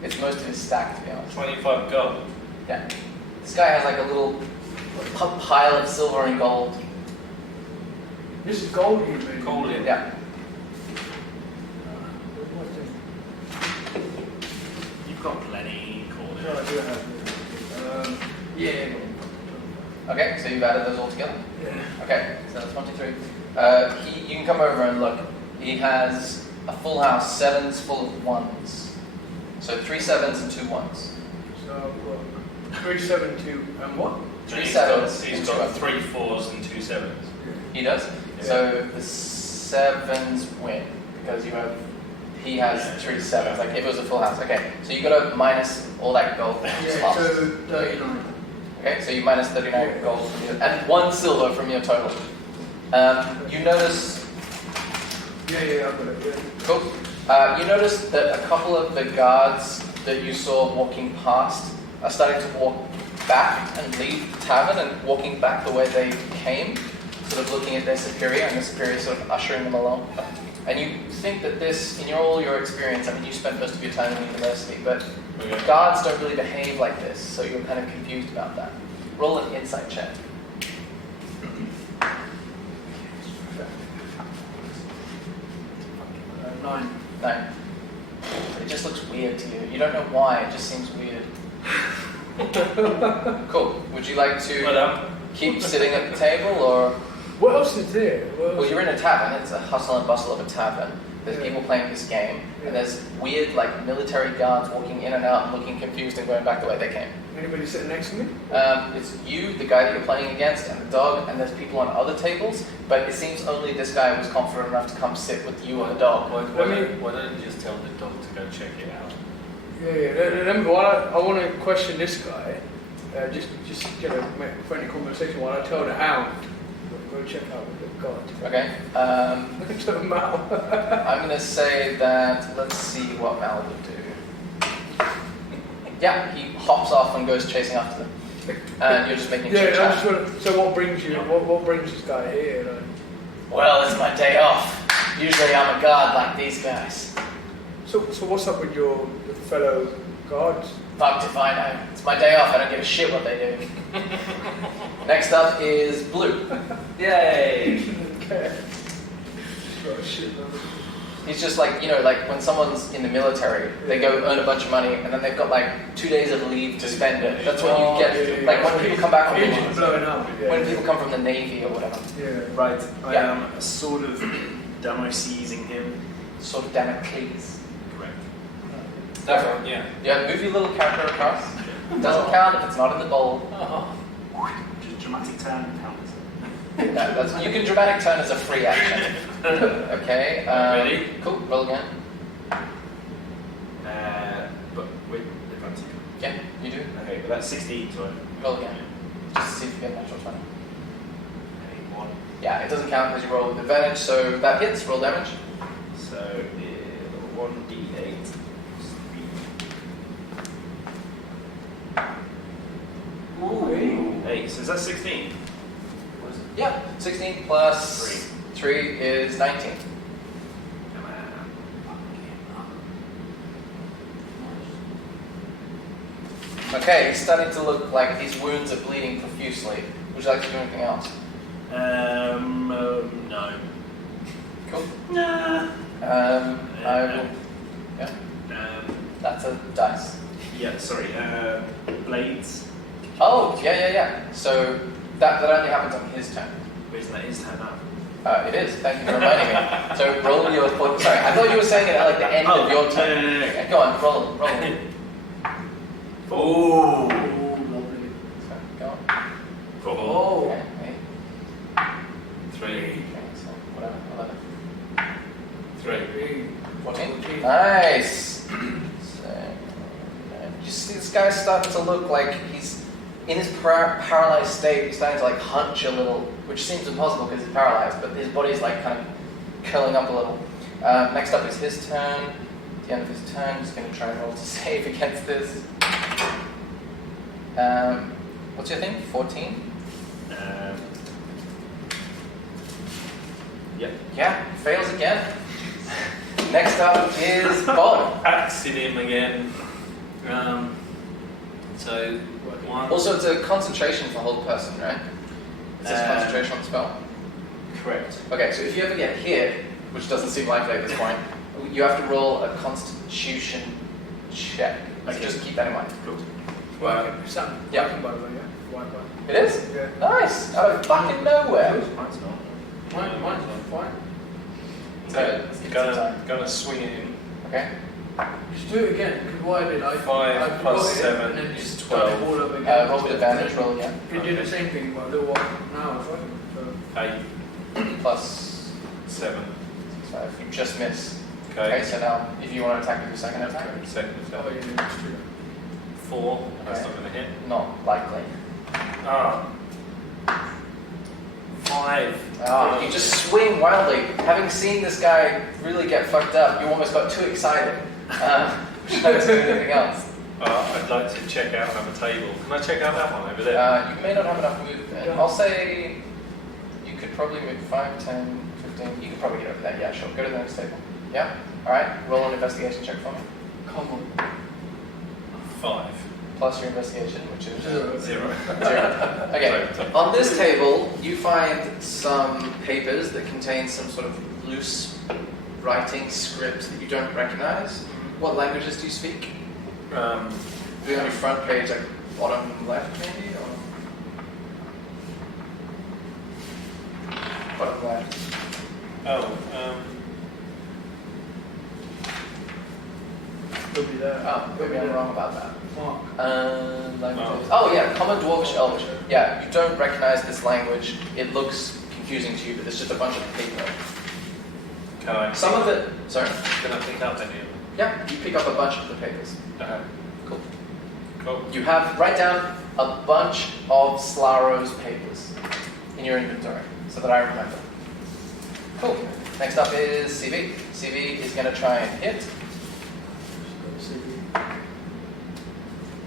It's most of his stack, to be honest. 25 gold. Yeah. This guy has like a little pile of silver and gold. This is gold you made. Call it. Yeah. What's it? You've got plenty. Call No, I it. do have it. Yeah. Okay, so you've added those all together? Yeah. Okay, so that's 1, 2, 3. You can come over and look. He has a full house, 7s full of 1s. So 3 7s and 2 1s. So I've got 3, 7, 2, and what? 3 He's 7s. He's and got 2 3 4s and 2 7s. He does? Yeah. So the 7s win because he has 3 7s, like if it was a full house. Okay, so you got to minus all that gold. That you just Yeah, lost. so 39. Okay, so you minus 39 gold from your, and 1 silver from your total. You notice, Yeah, I've got it. Yeah. cool. You notice that a couple of the guards that you saw walking past are starting to walk back and leave the tavern and walking back the way they came, sort of looking at their superior, and the superior sort of ushering them along. And you think that this, in all your experience, I mean, you spent most of your time in university, but Okay. guards don't really behave like this, so you're kind of confused about that. Roll an insight check. 9. 9. It just looks weird to you. You don't know why, it just seems weird. Cool. Would you like Well to done. keep sitting at the table, or... What else is there? What Well, else? you're in a tavern. It's a hustle and bustle of a tavern. There's Yeah. people playing this game, Yeah. and there's weird, like, military guards walking in and out and looking confused and going back the way they came. Anybody sitting next to me? It's you, the guy that you're playing against, and the dog, and there's people on other tables, but it seems only this guy was confident enough to come sit with you and the dog. Why don't you just tell the dog to go check it out? Yeah. Remember, I want to question this guy. Just get a friendly conversation while I tell the hound. Go check out the guard. Okay. Tell Mal. I'm going to say that, let's see what Mal would do. Yeah, he hops off and goes chasing after them. And you're just making Yeah, I chit just chat. want to. So what brings you? What brings this guy here? Like? Well, it's my day off. Usually I'm a guard like these guys. So what's up with your fellow guards? Fucked if I know. It's my day off. I don't give a shit what they do. Next up is Blue. Yay! Okay. Oh, shit, man. He's just like, like when someone's in the military, they go earn a bunch of money and then they've got like 2 days of leave to spend it. That's what you get. Like when people come back from Engine blowing up. Yeah. when people come from the Navy or whatever. Yeah. Right, I Yeah. am sort of demo seizing him. Sort of Damocles. Correct. Definitely, yeah. Yeah, move your little character across. Doesn't count if it's not in the bowl. Just dramatic turn counts. You can dramatic turn as a free action. Okay. Ready? Cool. Roll again. But with advantage. Yeah, you do. Okay, but that's 16, so Roll again. Just to see if you get a natural 20. 1. Yeah, it doesn't count because you roll with advantage, so that hits. Roll damage. So 1d8. 8. So is that 16? What is it? Yeah, 16 plus 3 is 19. Come on. Okay, he's starting to look like his wounds are bleeding profusely. Would you like to do anything else? No. Cool. Nah. I will. Yeah, that's a dice. Yeah, sorry. Blades. Oh, yeah. So that only happens on his turn. Isn't that his turn now? It is. Thank you for reminding me. So roll your. Sorry, I thought you were saying it at like the end of your turn. No. Okay, go on, roll. Oh. lovely. So, go on. 4. Okay, 3. okay, so whatever, 11. 3. 14. Nice. So, you see this guy's starting to look like he's in his paralyzed state. He's starting to like hunch a little, which seems impossible because he's paralyzed, but his body's like kind of curling up a little. Next up is his turn. At the end of his turn, he's going to try and roll to save against this. What's your thing? 14? Yep. Yeah, fails again. Next up is Bob. Axing him again. So, 1. Also, it's a concentration for hold person, right? It says concentration on the spell. Correct. Okay, so if you ever get hit, which doesn't seem likely at this point, you have to roll a constitution check. So Okay. just keep that in mind. Cool. Working. Sam, Yeah. working by the way, yeah? Wi-Fi. It is? Yeah. Nice! Out of fucking nowhere! Mine's not. Mine's fine. So, let's give it some time. Gonna swing it in. Okay? Just do it again, because why did I? 5 I plus got it 7 and then is just done it 12. all over again. Roll with advantage, roll again. You did the same thing about a little while now, right? So, 8. Plus 7. 5. You just miss. Okay, Okay. so now, if you want to attack with your second attack, Second oh, attack. you did it. 4. That's Okay. not gonna hit. not likely. 5. You just swing wildly. Having seen this guy really get fucked up, you almost got too excited. Which is not to do anything else. I'd like to check out another table. Can I check out that one over there? You may not have enough movement. Yeah. I'll say you could probably move 5, 10, 15. You could probably get over there. Yeah, sure. Go to the next table. Yeah? Alright, roll an investigation check for me. Come on. 5. Plus your investigation, which is 0. 0. 0. Okay, Sorry. on this table, you find some papers that contain some sort of loose writing script that you don't recognize. What languages do you speak? Do you on your front page, like bottom left, maybe? Or bottom left. It'll be there. Oh, maybe I'm wrong about that. Mark. Languages. Oh yeah, Common, Dwarvish, Elvish. Yeah, you don't recognize this language. It looks confusing to you, but there's just a bunch of paper. Can I? Some of it. Sorry. Can I pick up any of them? Yeah, you pick up a bunch of the papers. Cool. Cool. You have write down a bunch of Slaro's papers in your inventory, so that I remember. Cool. Next up is CV. CV is going to try and hit.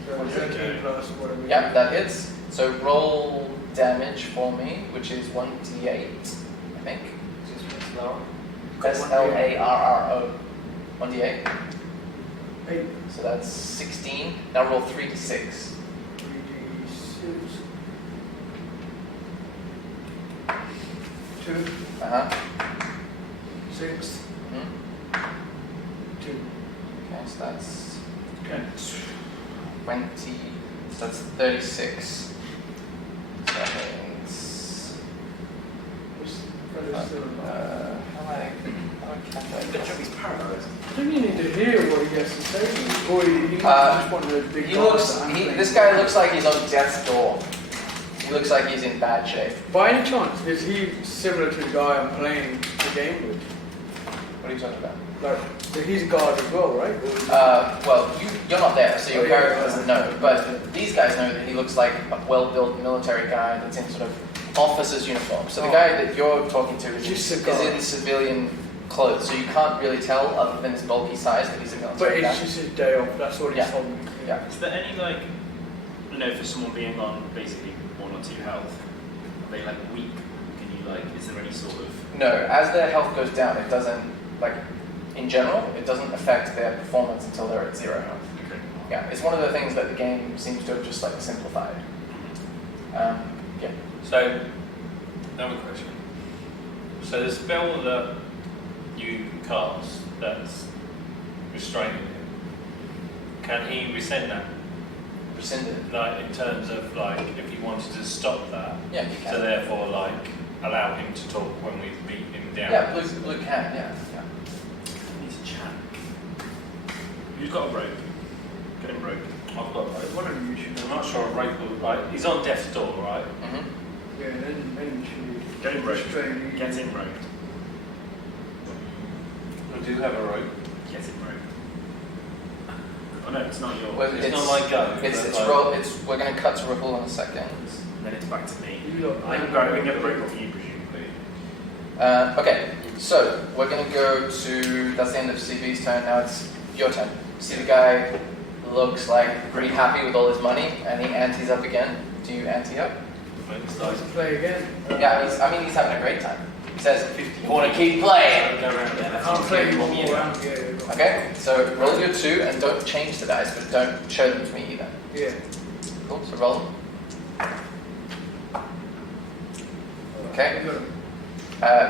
So 13 plus whatever. Yeah, that hits. So roll damage for me, which is 1d8, I think. Slaro. 1d8. 8. So that's 16. Now roll 3d6. 3d6. 2. Uh-huh. 6. Hmm? 2. Okay, so that's 10. 20. So that's 36. So that means... This fella's still alive. how do I Good job he's paralysed. I think you need to hear what he has to say to you. Or you just want to big This guy looks like he's on death's door. He looks like he's in bad shape. By any chance, is he similar to the guy I'm playing the game with? What are you talking about? Like, he's a guard as well, right? Well, you're not there, so your Oh, yeah, character doesn't know. But these guys know that he looks like a well-built military guy that's in sort of officer's uniform. So the guy that you're talking to is in civilian clothes, so you can't really tell, other than his bulky size, that he's a But military guy. it's just his day off, that's what he's told me. Yeah. Is there any, like, you know, for someone being on basically 1 or 2 health, are they like weak? Can you, like, is there any sort of... No, as their health goes down, it doesn't, like, in general, it doesn't affect their performance until they're at 0 health. Okay. Yeah, it's one of the things that the game seems to have just, like, simplified. Yeah. So, another question. So the spell that you cast that's restraining him, can he rescind that? Rescind it? Like, in terms of, like, if he wanted to stop that, Yeah, you can. so therefore, like, allow him to talk when we beat him down? Yeah, Blue can, yeah. He's a chap. Who's got a rope? Get him rope. I've got rope. What are you shooting? I'm not sure a rope will, like, he's on death's door, right? Mm-hmm. Yeah, then you should Get him rope. restrain. Get him rope. We do have a rope. Get him rope. Oh no, it's not yours. Well, It's not my go. We're going to cut to Ripple in a second. And then it's back to me. You lot- I can grab, we can get the rope off you, presumably. Okay, so we're going to go to, that's the end of CB's turn, now it's your turn. See the guy looks like pretty happy with all his money, and he antes up again. Do you ante up? It's Like to play again? Yeah, he's having a great time. He says, you want to keep playing? Go around there. I can't play one more round. Yeah. Okay, so roll your 2 and don't change the dice, but don't show them to me either. Yeah. Cool, so roll. Okay.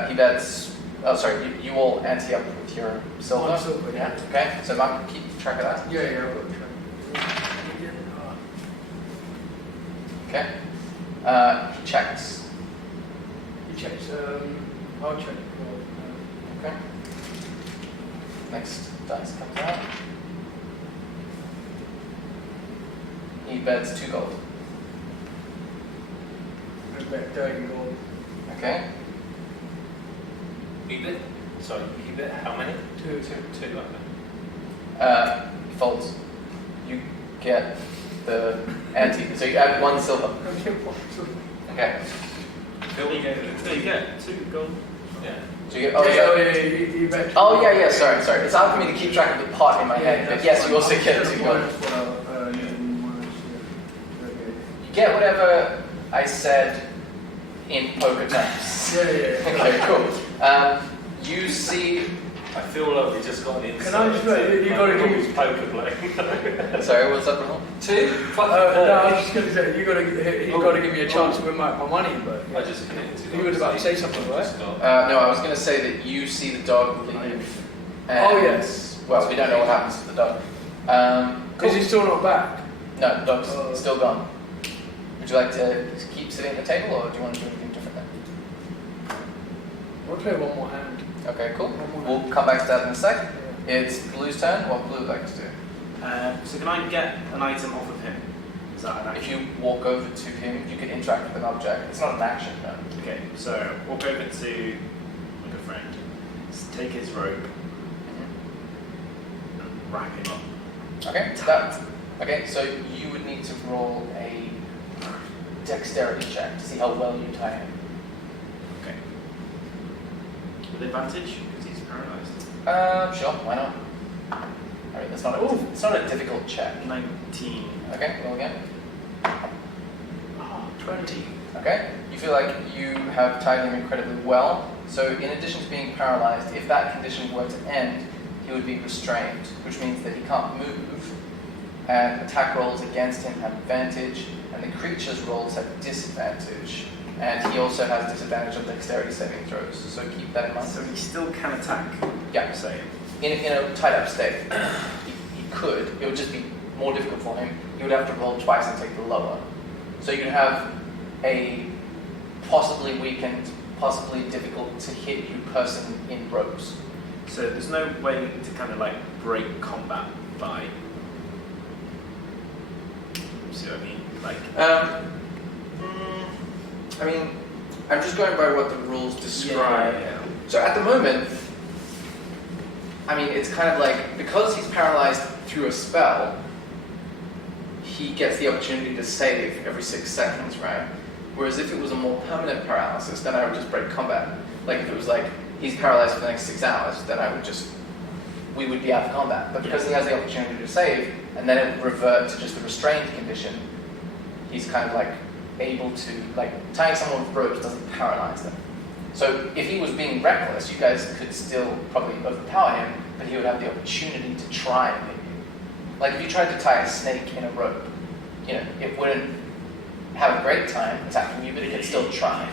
He bets, oh sorry, you all ante up with your silver. One silver, yeah. Okay, so Mark, keep track of that. Yeah, I've got to try. Okay. He checks. He checks, I'll check. Okay. Next dice comes out. He bets 2 gold. I bet 30 gold. Okay. He bit? Sorry, he bit how many? 2. Two, okay. He folds. You get the ante, so you add 1 silver. Okay. There you go. 2 gold. Yeah. So you get, He bet. oh yeah, sorry. It's hard for me to keep track of the pot in my head, but yes, you also get 2 gold. You get whatever I said in poker terms. Yeah. Okay, cool. You see, I feel like we just got an insight. Can I just you gotta give me... poker playing. sorry, what's up, Rahul? 2? No, I was just going to say, you got to give me a chance to win my money, but... I just connected. You were about to say something, right? No, I was going to say that you see the dog leave. And, Oh, yes. Well, we don't know what happens to the dog. Is he still not back? No, the dog's Oh. still gone. Would you like to keep sitting at the table, or do you want to do anything different then? I'll play one more hand. Okay, cool. One more We'll come back to that in a sec. It's Blue's turn. What Blue would like to do? So can I get an item off of him? Is that an If action? you walk over to him, you can interact with an object. It's not an action, no. Okay, so walk over to my good friend, take his rope, and wrap him up. Okay, so you would need to roll a dexterity check to see how well you tie him. Okay. With advantage, because he's paralyzed. Sure, why not? I mean, it's not a difficult check. 19. Okay, roll again. 20. Okay, you feel like you have tied him incredibly well. So in addition to being paralyzed, if that condition were to end, he would be restrained, which means that he can't move. And attack rolls against him have advantage, and the creature's rolls have disadvantage. And he also has disadvantage on dexterity saving throws, so keep that in mind. So he still can attack, Yeah. you're saying? In a tied up state, he could. It would just be more difficult for him. He would have to roll twice and take the lower. So you'd have a possibly weakened, possibly difficult to hit you person in ropes. So there's no way to kind of like break combat by. See what I mean? Like. I mean, I'm just going by what the rules describe. Yeah. So at the moment, I mean, it's kind of like, because he's paralyzed through a spell, he gets the opportunity to save every 6 seconds, right? Whereas if it was a more permanent paralysis, then I would just break combat. Like if it was like, he's paralyzed for the next 6 hours, then we would be out of combat. But because he has the opportunity to save, and then it would revert to just a restrained condition, he's kind of like able to, like, tying someone with ropes doesn't paralyze them. So if he was being reckless, you guys could still probably overpower him, but he would have the opportunity to try and hit you. Like if you tried to tie a snake in a rope, you know, it wouldn't have a great time attacking you, but it could still try.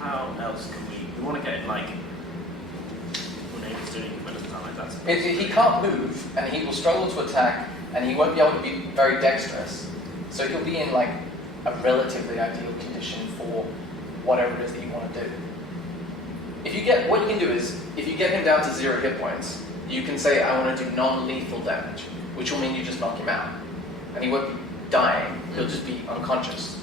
How else can we want to get in like when he's doing it doesn't sound like that. He can't move, and he will struggle to attack, and he won't be able to be very dexterous. So he'll be in like a relatively ideal condition for whatever it is that you want to do. What you can do is, if you get him down to 0 hit points, you can say, I want to do non-lethal damage, which will mean you just knock him out. And he won't be dying, he'll just be unconscious.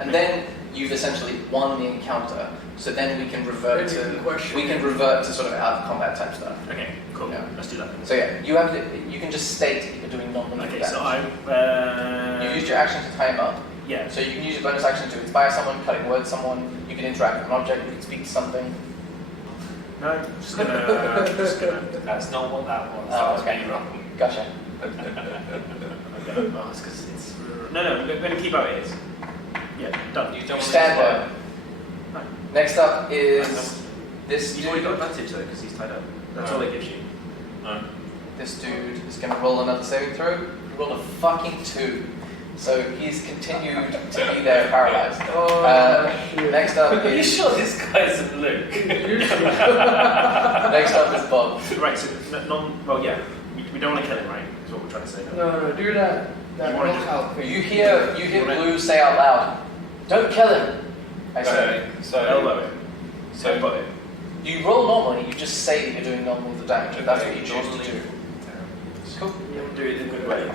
And then you've essentially won the encounter, so then we can revert to sort of out of combat type stuff. Okay, cool. Yeah. Let's do that. So yeah, you can just state that you're doing non-lethal Okay, damage. so You've used your action to tie him up. Yeah. So you can use your bonus action to inspire someone, cutting word someone, you can interact with an object, you can speak to something. No, just gonna. That's not what that was. Oh, That was okay. me wrong. Gotcha. Okay. Oh, it's 'cause it's. No, we're gonna keep how it is. Yeah, done. You don't Stand want there. Next up is this You've already dude. got advantage though, because he's tied up. That's all it gives you. No. This dude is going to roll another saving throw. He rolled a fucking 2. So he's continued to be there paralyzed. Next up Are you is sure this guy's a Luke? next up is Bob. Right, so well, yeah, we don't want to kill him, right? Is what we're trying to say. No, do that You wanna knockout thing. You hear Blue say out loud, "Don't kill him." I said. Okay, so Elbow him. So Headbutt him. You roll normally. You just say that you're doing non-lethal damage. If that's what you choose to normally- do. Cool. You have to do it in a good way.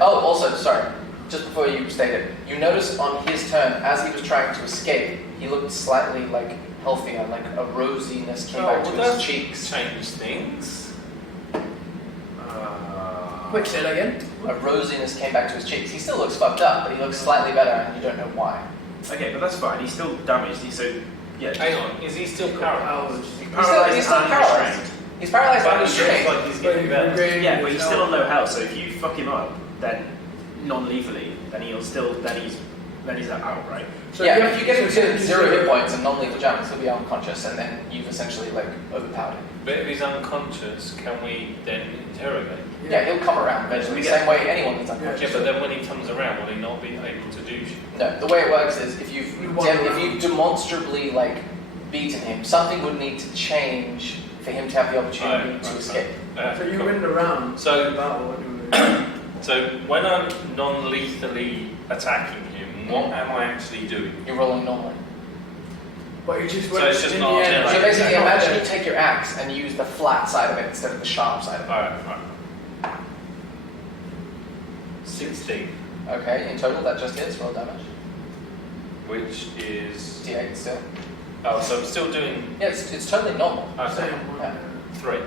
Oh, also, sorry. Just before you state it, you notice on his turn, as he was trying to escape, he looked slightly like healthier, like a rosiness came back to his cheeks. Change things. Wait, say that again? A rosiness came back to his cheeks. He still looks fucked up, but he looks slightly better, and you don't know why. Okay, but that's fine. He's still damaged. Yeah. Hang on, is he still paralyzed? He's still and paralyzed. restrained. He's paralyzed But and he looks restrained. like he's getting better. Yeah, but he's still on low health. So if you fuck him up, then non-lethally, then he's out, right? So Yeah, you if you get him so to 0 hit points and non-lethal damage, he'll be unconscious, and then you've essentially like overpowered him. But if he's unconscious, can we then interrogate? Yeah, he'll come around eventually, We the get- same way anyone that's unconscious. Yeah, but then when he comes around, will he not be able to do shit? No, the way it works is if you've You demonstrably like beaten him, something would need to change for him to have the opportunity to escape. So you Cool. win the round. So- the battle anyway. So when I'm non-lethally attacking him, what am I actually doing? You're rolling normally. But you just So went it's just in not the end. like- So basically, it's not imagine there. you take your axe and use the flat side of it instead of the sharp side of it. Alright. 16, Okay, in total that just hits roll damage. which is... D8 still. Oh, so I'm still doing... Yeah, it's totally normal. Okay, Same one. Yeah. 3,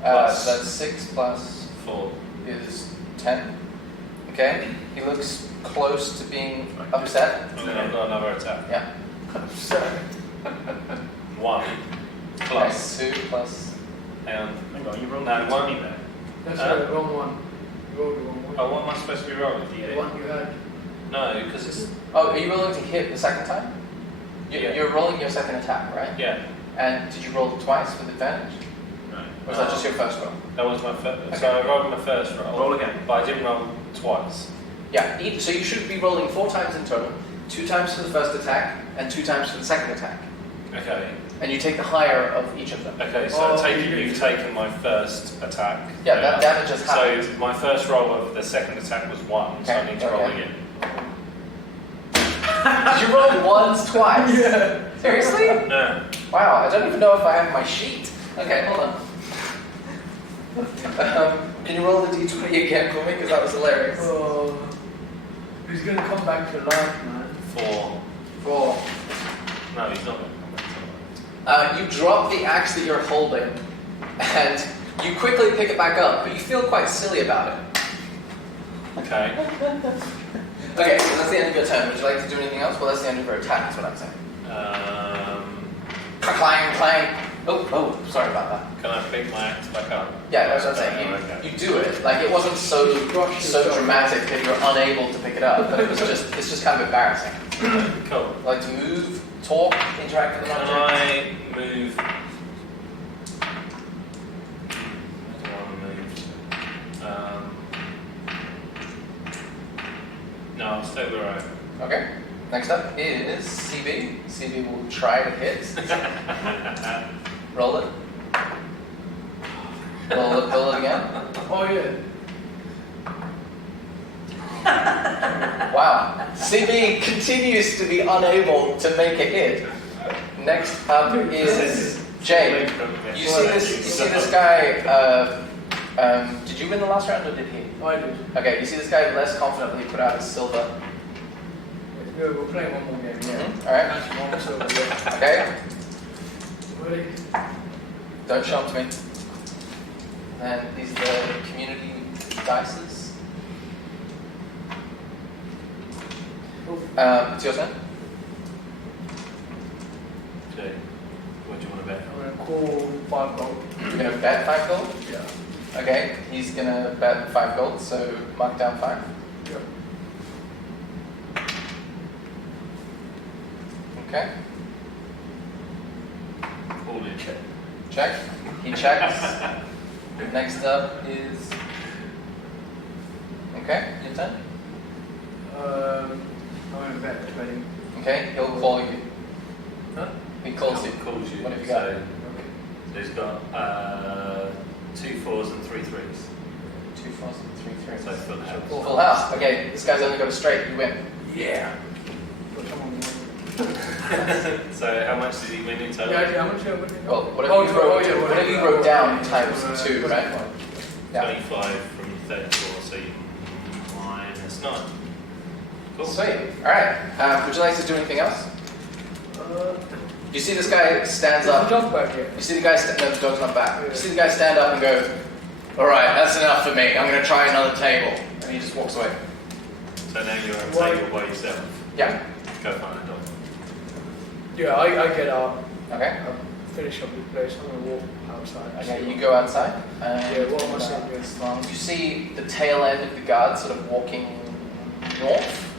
So that's 6 plus 4. is 10. Okay, he looks close to being upset. And then I've got another attack. Yeah. Sorry. 1 plus... Okay, 2 plus. Hang on. Hang on, you rolled No, a one. 20 there. That's the wrong one. You rolled the wrong one. Oh, what am I supposed to be rolling? The one you had. No, because it's... Oh, are you rolling to hit the second time? Yeah. You're rolling your second attack, right? Yeah, And did you roll twice with advantage? No. Or was that just your first roll? that was my first... Okay. So I rolled my first roll. Roll again. But I didn't roll twice. Yeah, so you should be rolling 4 times in total. 2 times for the first attack, and 2 times for the second attack. Okay. And you take the higher of each of them. Okay, so Oh, you've taken my first attack. Yeah, that damage has happened. So my first roll of the second attack was 1, so I Okay, need to roll okay. again. Did you roll ones twice? Yeah. Seriously? No. Wow, I don't even know if I have my sheet. Okay, hold on. Can you roll the d20 again for me? Because that was hilarious. Oh, he's gonna come back to life, man. 4. 4. No, he's not going to come back to life. You drop the axe that you're holding, and you quickly pick it back up, but you feel quite silly about it. Okay. Okay, so that's the end of your turn. Would you like to do anything else? Well, that's the end of your attack, is what I'm saying. Clang, clang. Oh, sorry about that. Can I pick my axe back up? Yeah, that's what I'm saying. Okay. You do it. Like, it wasn't so dramatic that you're unable to pick it up, but it's just kind of embarrassing. Cool. Like to move, talk, interact with an Can object. I move? I don't want to move. No, I'll stay where I am. Okay. Next up is CB. CB will try to hit. Roll it. Roll it again. Oh yeah. Wow. CB continues to be unable to make a hit. Next up is Jay. You see this guy. Did you win the last round or did he? I did. Okay. You see this guy less confidently put out his silver. Yeah, we're playing one more game. Yeah. All right. Actually, one more silver. Yeah. Okay. Ready? Don't show them to me. And these are the community dices. It's your turn. Okay. What do you want to bet? I'm gonna call 5 gold. You're gonna bet 5 gold. Yeah. Okay. He's gonna bet 5 gold. So mark down 5. Yeah. Okay. All in check. Check. He checks. Next up is. Okay. Your turn. I'm gonna bet 20. Okay. He'll call you. Huh? He calls you. Calls you. What have you got? So he's got 2 4s and 3 3s. 2 4s and 3 3s. So full house. Full house. Okay. This guy's only got a straight. You win. Yeah. But someone won. So how much did he win in total? Yeah, how much? Well, whatever you wrote down times 2, right? Yeah. 25 from 34, so you minus 9. Cool. Sweet. All right. Would you like to do anything else? You see this guy stands The up. dog back here. You see the guy no, the dog's not back. You see the guy stand up and go, "All right, that's enough for me. I'm going to try another table." And he just walks away. So now you're at a Why- table by yourself. Yeah. Go find a dog. Yeah, I get up. Okay. I finish up the place. I'm gonna walk outside. Okay. You go outside. Yeah, what am I saying? You see the tail end of the guard sort of walking north,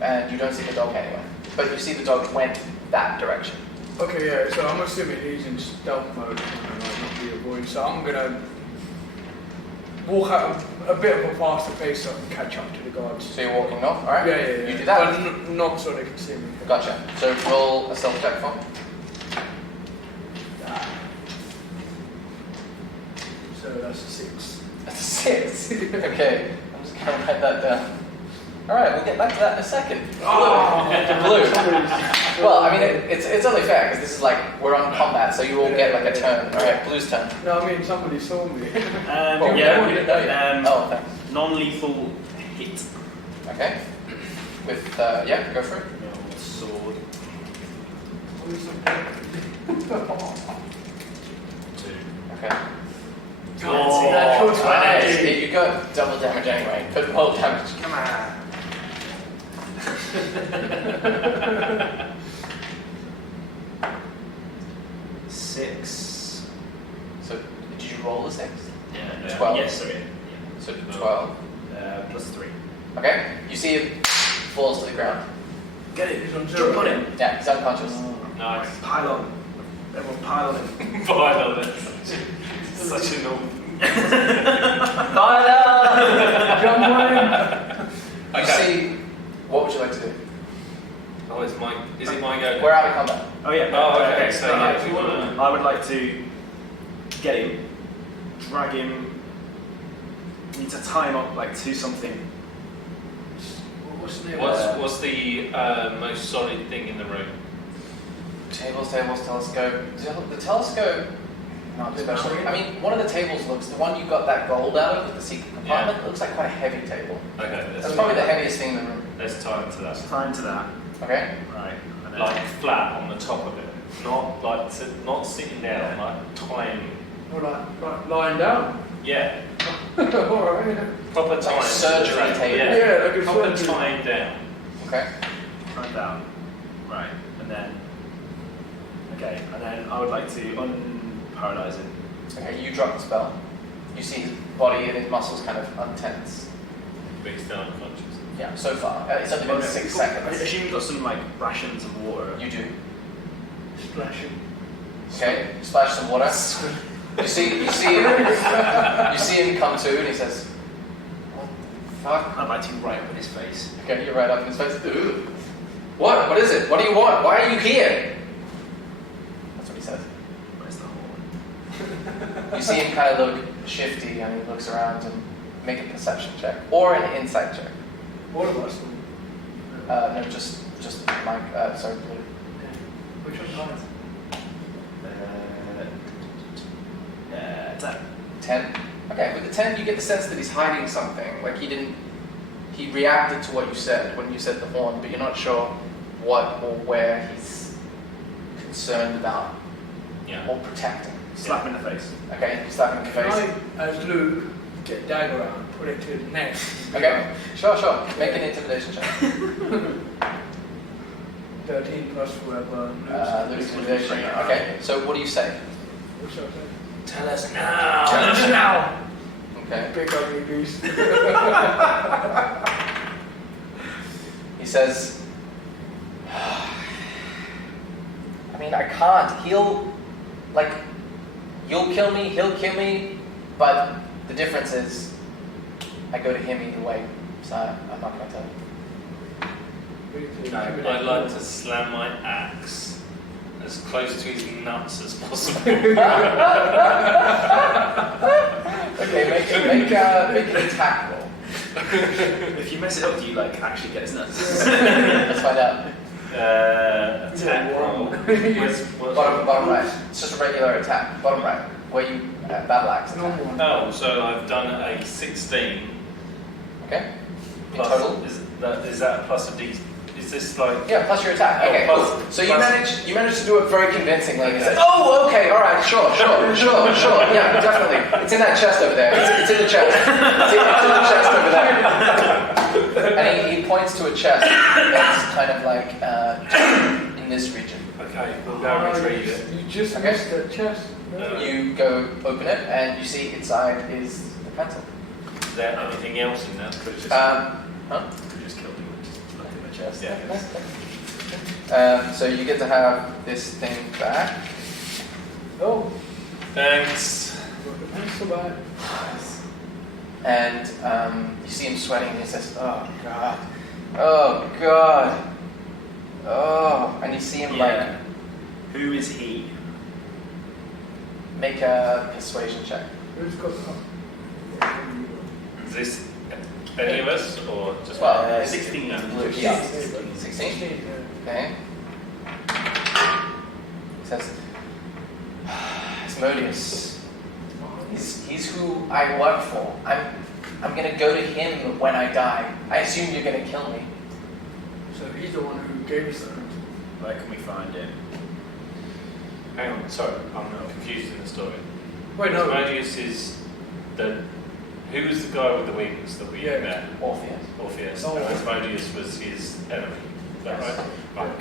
and you don't see the dog anywhere. But you see the dog went that direction. Okay, yeah, so I'm assuming he's in stealth mode and not be avoid. So I'm gonna walk at a bit of a faster pace so I can catch up to the guards. So you're walking north. All right. Yeah. You do that. But not so they can see me. Gotcha. So roll a stealth check for me. So that's a 6. That's a 6. Okay. I'm just gonna write that down. All right. We'll get back to that in a second. Blue. Well, I mean, it's only fair because this is like we're on combat, so you all get like a turn. All right. Blue's turn. No, I mean somebody saw me. Well, we didn't know yet. Oh, thanks. Non-lethal hit. Okay. With yeah, go for it. Sword. 2. Okay. Oh, natural 20. You got double damage anyway. But roll damage. Come on. 6. So did you roll a 6? Yeah. 12. Yes, sorry. So 12. Plus 3. Okay. You see him falls to the ground. Get it. He's on Jump zero. on him. Yeah, he's unconscious. Nice. Pile on. Everyone pile on him. Vile, that's such a normal. Jump on him. You see, what would you like to do? Oh, is it my go? We're out of combat. Oh yeah. Oh, okay. So yeah, if you want to. I would like to get him, drag him. Need to tie him up like to something. What's the name? What's the most solid thing in the room? Tables, telescope. The telescope, not especially. I mean, one of the tables looks, the one you got that gold out of with the secret compartment, looks like quite a heavy table. Okay, That's probably the heaviest thing in the room. let's tie into that. Time to that. Okay? Right. And then Like flat on the top of it, not like not sitting down, like tying. Or like lying down. Yeah, Alright. proper Like tying. a surgery table. Yeah, Yeah, like a proper surgery. tying down. Okay? time down. Right. And then. Okay. And then I would like to unparalyze him. Okay, you drop the spell. You see his body and his muscles kind of untense. But he's still unconscious. Yeah, so far. It's only been 6 I seconds. assume you've got some like rations of water. You do. Splashing. Okay, you splash some water. You see him come to, and he says, "What the fuck?" I'd like to right up in his face. Okay, you're right up in his face. Ugh. What? What is it? What do you want? Why are you here? That's what he says. Where's the horn? You see him kind of look shifty, and he looks around and make a perception check or an insight check. All of us. No, just Mike. Sorry, Blue. Which one's mine? 10. 10. Okay, with the 10, you get the sense that he's hiding something. Like he reacted to what you said when you said the horn, but you're not sure what or where he's concerned about Yeah. or protecting. Slap him in the face. Okay, you slap him in the Can face. I, as Luke, get a dagger out and put it to his neck? Okay, sure. Make an intimidation check. 13 plus whoever. Luke's intimidation. Okay, so what do you say? What shall I say? Tell us now. Tell us now! Okay. Big ugly beast. He says, I mean, I can't. You'll kill me, he'll kill me, but the difference is I go to him either way, so I'm not going to tell you. I'd like to slam my axe as close to his nuts as possible. Okay, make an attack roll. If you mess it up, do you like actually get his nuts? Let's find out. Attack roll. Bottom right. It's just a regular attack. Bottom right. Where you battle axe. attack. Normal one. Oh, so I've done a 16. Okay. In Plus, total. Is that plus a D? Is this like? Yeah, plus your attack. Oh, Okay, plus- cool. So you plus- managed to do it very convincingly. You Okay. said, "Oh, okay, all right, sure. Yeah, definitely. It's in that chest over there. It's in the chest. It's in the chest over there." And he points to a chest that's kind of like in this region. Okay, we'll go retrieve it. You just Okay. missed the chest. You go open it, and you see inside is the pencil. Is there anything else in there? Could just, Huh? could just killed him and just left him in the chest. Yeah. So you get to have this thing back. Oh, Thanks. got the pencil back. And you see him sweating, and he says, "Oh God, oh God, oh!" And you see him Yeah. Who is he? make a persuasion check. Who's got Is this any of us or just Well, one? 16. Blue, yeah. 16. 16? Okay. He says, "Asmodeus, he's who I work for. I'm gonna go to him when I die. I assume you're gonna kill me." So he's the one who gave us that. Where can we find him? Hang on, sorry, I'm confused in the story. Wait, no. Asmodeus is who was the guy with the wings that we Yeah. met? Orpheus. Orpheus. Oh. And Asmodeus was his enemy. Is that Yes. right? Right.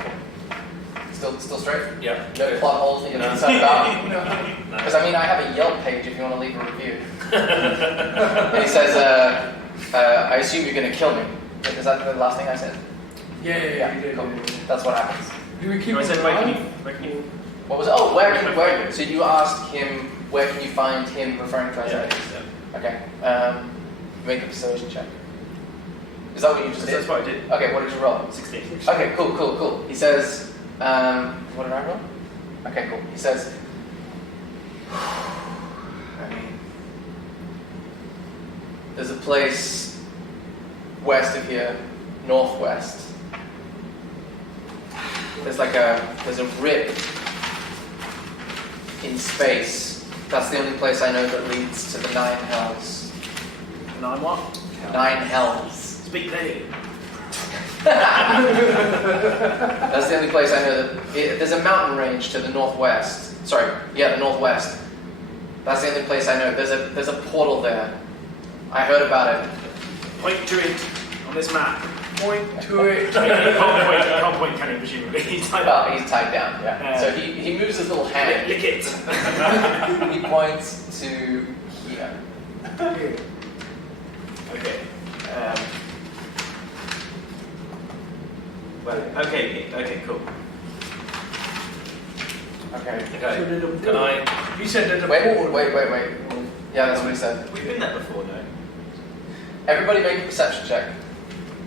cool. Still straight? Yeah. No plot holes that you're concerned about? No. Because I mean, I have a Yelp page if you want to leave a review. And he says, "I assume you're going to kill me." Is that the last thing I said? Yeah, you did. Cool. Yeah, yeah. That's what happens. Do we keep I him said, alive? where can you? What was it? Oh, where? So you asked him, where can you find him, referring to Isaiah? Okay. Make a persuasion check. Is that what you just did? That's what I did. Okay, what did you roll? 16. Okay, cool. He says, what did I roll? Okay, cool. He says, I mean, there's a place west of here, northwest. there's a rip in space. That's the only place I know that leads to the 9 hells. 9 what? 9 hells. Speak clearly. That's the only place I know that there's a mountain range to the northwest. Sorry, yeah, the northwest. That's the only place I know. There's a portal there. I heard about it. Point to it on this map. Point to it. You can't point, can he, presumably? He's tied Well, up. he's tied down, yeah. So he moves his little hand. Lick it. He points to here. Yeah. Okay. Okay, cool. Okay. Okay. So there's a Can I? He said there's a Wait. portal. Yeah, that's what he said. We've been there before, no? Everybody make a perception check.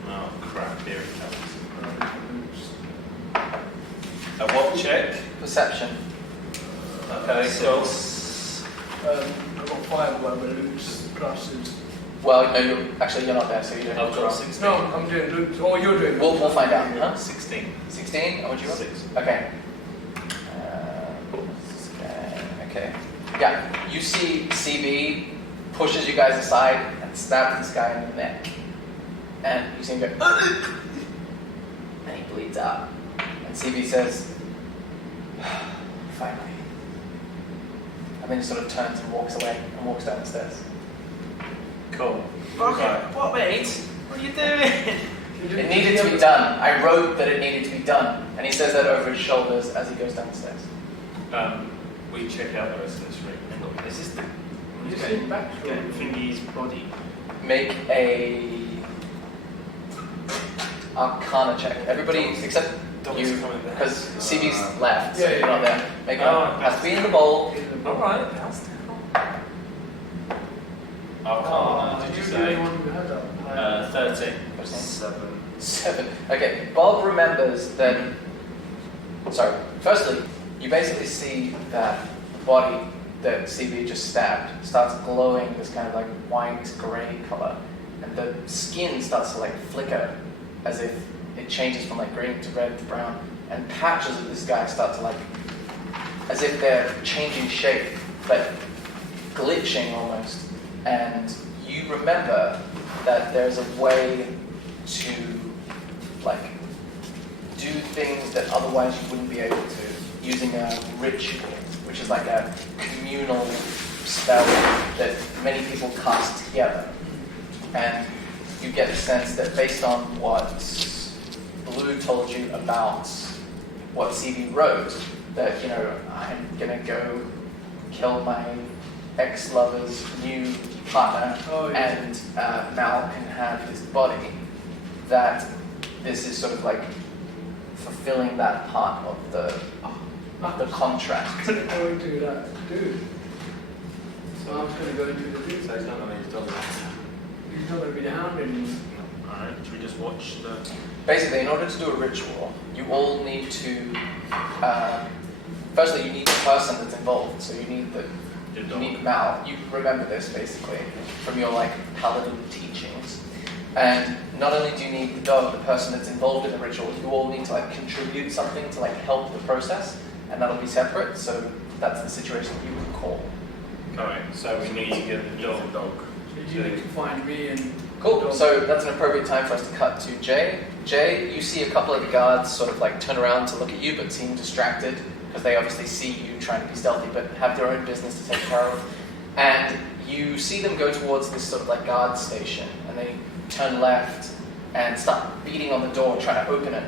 Oh crap! Here it comes. A what check? Perception. Okay, so I've got 5 whatever Luke's classes. Well, no, you're not there, so you don't I've have to got roll. 16. No, I'm doing Luke's. Oh, you're doing. We'll find out. Huh? 16. 16? How would you roll? 6. Okay. Okay. Yeah, you see CB pushes you guys aside and stabs this guy in the neck. And you see him go, and he bleeds out. And CB says, finally. And then he sort of turns and walks away and walks down the stairs. Cool. Okay, Right. what, mate? What are you doing? It needed to be done. I wrote that it needed to be done. And he says that over his shoulders as he goes down the stairs. We check out the rest of this room. Is this the... Just sit back. Thingy's body? Make a Arcana check. Everybody except you, because CB's left, so Yeah, you're not there. Make Oh, a has to be in the bowl. Alright, that's Arcana, did you You're the say? only one who had that. 13. 7. 7. Okay, Bob remembers that. Sorry. Firstly, you basically see that the body that CB just stabbed starts glowing this kind of like white grey color, and the skin starts to like flicker as if it changes from like green to red to brown, and patches of this guy start to like as if they're changing shape, but glitching almost. And you remember that there's a way to like do things that otherwise you wouldn't be able to using a ritual, which is like a communal spell that many people cast together. And you get the sense that based on what Blue told you about what CB wrote, that, you know, I'm gonna go kill my ex-lover's new partner, Oh, yeah. and Mal can have his body, that this is sort of like fulfilling that part of the contract. I'm going to go into that dude. So I was going to go into the dude. So it's not going to He's not going to be the hound anymore. Alright, should we just watch the... Basically, in order to do a ritual, you all need to. Firstly, you need the person that's involved. So you need Mal. You remember this basically from your like paladin teachings. And not only do you need the dog, the person that's involved in the ritual, you all need to like contribute something to like help the process, and that'll be separate. So that's the situation you would call. Alright, so we need to get the dog. dog. So you need to find me and... Cool. So that's an appropriate time for us to cut to Jay. Jay, you see a couple of the guards sort of like turn around to look at you, but seem distracted because they obviously see you trying to be stealthy, but have their own business to take care of. And you see them go towards this sort of like guard station, and they turn left and start beating on the door, trying to open it.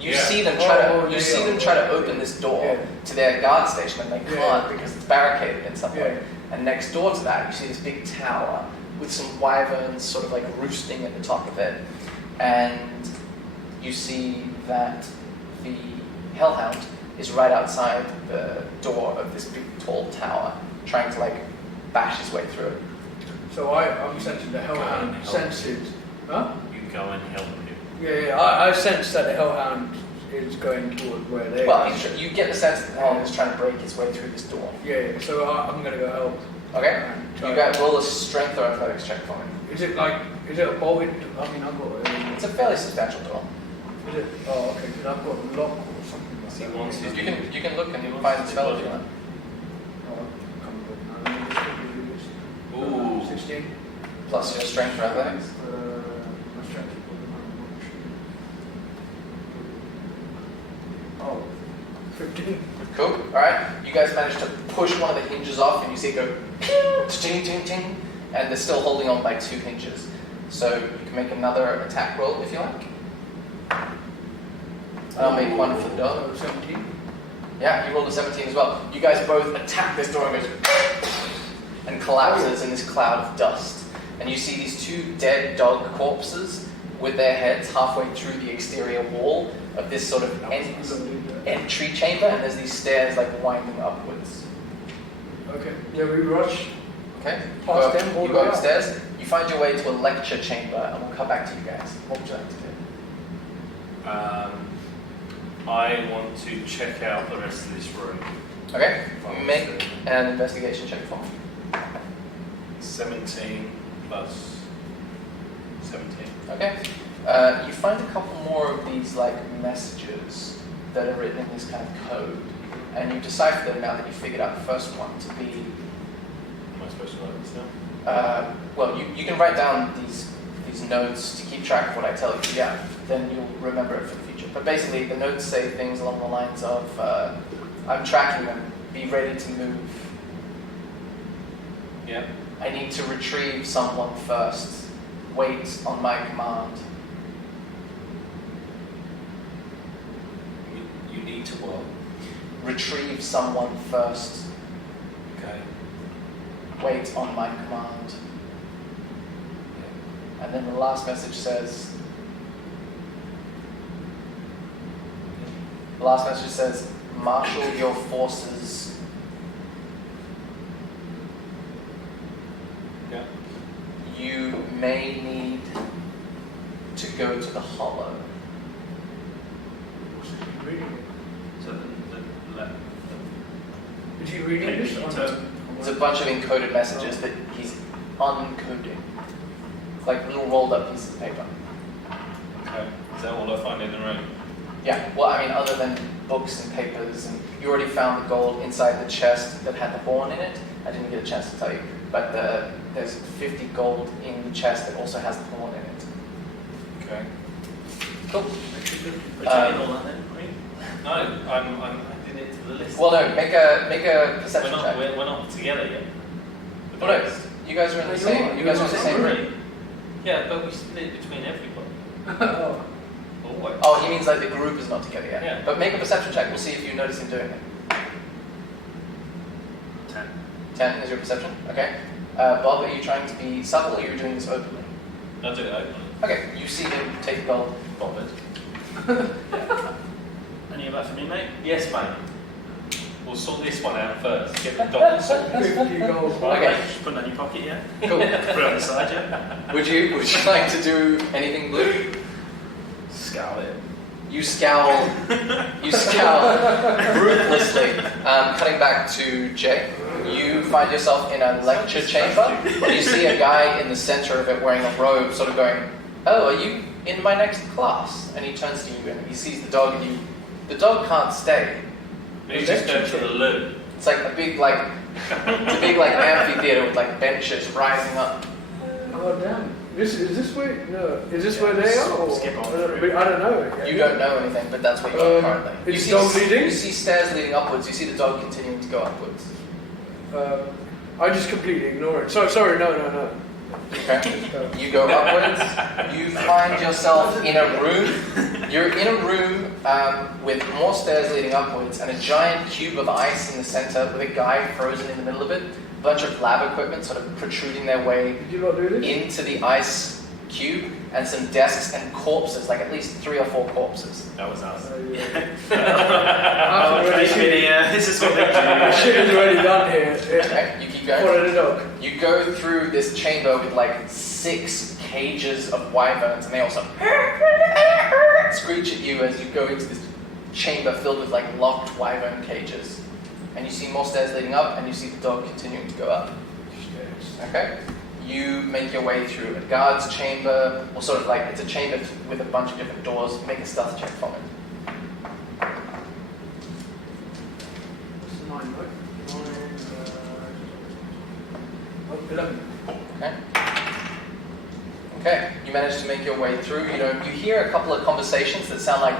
You see them try to open this door to their guard station, and they can't because it's barricaded in some way. And next door to that, you see this big tower with some wyverns sort of like roosting at the top of it. And you see that the Hellhound is right outside the door of this big tall tower, trying to like bash his way through it. So I'm sensing the Hellhound senses. Huh? You go and help him. Yeah, I sense that the Hellhound is going toward where they Well, are. you get the sense that the Hellhound is trying to break his way through this door. Yeah, so I'm going to go help. Okay? And You try- guys roll a strength or athletics check for me. Is it a bolted? I mean, I've got It's a fairly substantial door. Is it? Oh, okay, because I've got lock or something like See, that. once You he's- can look and you'll find the spell if you want. Oh, come on, now, let me just quickly do this. Ooh. 16. Plus your strength or athletics. My strength is probably not much. Oh, 15. Cool. Alright. You guys manage to push one of the hinges off and you see it go ting ting ting, and they're still holding on by 2 hinges. So you can make another attack roll if you like. I'll make one for the dog. 17. Yeah, you rolled a 17 as well. You guys both attack this door and goes and collapses in this cloud of dust. And you see these 2 dead dog corpses with their heads halfway through the exterior wall of this sort of entry chamber, and there's these stairs like winding upwards. Okay. Yeah, we rush. Okay? Past them, all you the go way up. upstairs, you find your way to a lecture chamber, and we'll come back to you guys. What would you like to do? I want to check out the rest of this room. Okay? Make an investigation check for me. 17 plus 17. Okay. You find a couple more of these like messages that are written in this kind of code, and you decipher them now that you figured out the first one to be. Am I supposed to write this down? Well, you can write down these notes to keep track of what I tell you. Yeah, then you'll remember it for the future. But basically, the notes say things along the lines of, "I'm tracking them. Be ready to move. Yeah. I need to retrieve someone first. Wait on my command." You need to what? Retrieve someone first. Okay. Wait on my command. And then the last message says, marshal your forces. Yeah. You may need to go to the hollow. What's he reading it? So the left. Is he reading this? Page on turn. the- It's a bunch of encoded messages that he's uncoding. Like little rolled up pieces of paper. Okay. Is that all I find in the room? Yeah, well, I mean, other than books and papers, and you already found the gold inside the chest that had the horn in it. I didn't get a chance to tell you, but there's 50 gold in the chest that also has the horn in it. Okay. Cool. Returning all that then, right? No, I'm adding it to the list. Well, no, make a we're perception not, check. we're not together yet. The Well, no, rest. you guys are in the No, same. You guys are in the same room. Yeah, but we split between everybody. Oh, Always. Oh, he means like the group is not together yet. Yeah. But make a perception check. We'll see if you notice him doing it. 10. 10 is your perception. Okay. Bob, are you trying to be subtle, or you're doing this openly? I'll do it openly. Okay. You see him take the gold. Bob it. Any of that for me, mate? Yes, mate. We'll sort this one out first. Get the dog sorted. 50 gold. Okay. Just put it in your pocket, yeah? Cool. Put it on the side, yeah? Would you like to do anything blue? Scowl it. You scowl ruthlessly. Cutting back to Jay, you find yourself in a lecture chamber. You see a guy in the center of it wearing a robe, sort of going, "Oh, are you in my next class?" And he turns to you and he sees the dog, and the dog can't stay. Maybe just go to the loo. It's like a big amphitheater with like benches rising up. Oh, damn. Is this where? No. Is this where they are? Or? Skip on I through. don't know. You don't know anything, but that's where you are currently. Is the dog leading? You see stairs leading upwards. You see the dog continuing to go upwards. I just completely ignore it. Sorry, no. Okay. You go upwards. You find yourself in a room. You're in a room with more stairs leading upwards and a giant cube of ice in the center with a guy frozen in the middle of it. A bunch of lab equipment sort of protruding their way Did you not do this? into the ice cube, and some desks and corpses, like at least 3 or 4 corpses. That was us. This is what they do. Shit is already done here. Okay, you keep going. Follow the dog. You go through this chamber with like 6 cages of wyverns, and they also screech at you as you go into this chamber filled with like locked wyvern cages. And you see more stairs leading up, and you see the dog continuing to go up. Okay? You make your way through a guard's chamber, or sort of like, it's a chamber with a bunch of different doors. Make a stealth check from it. It's 9, right? 11. Okay. Okay, you manage to make your way through. You hear a couple of conversations that sound like,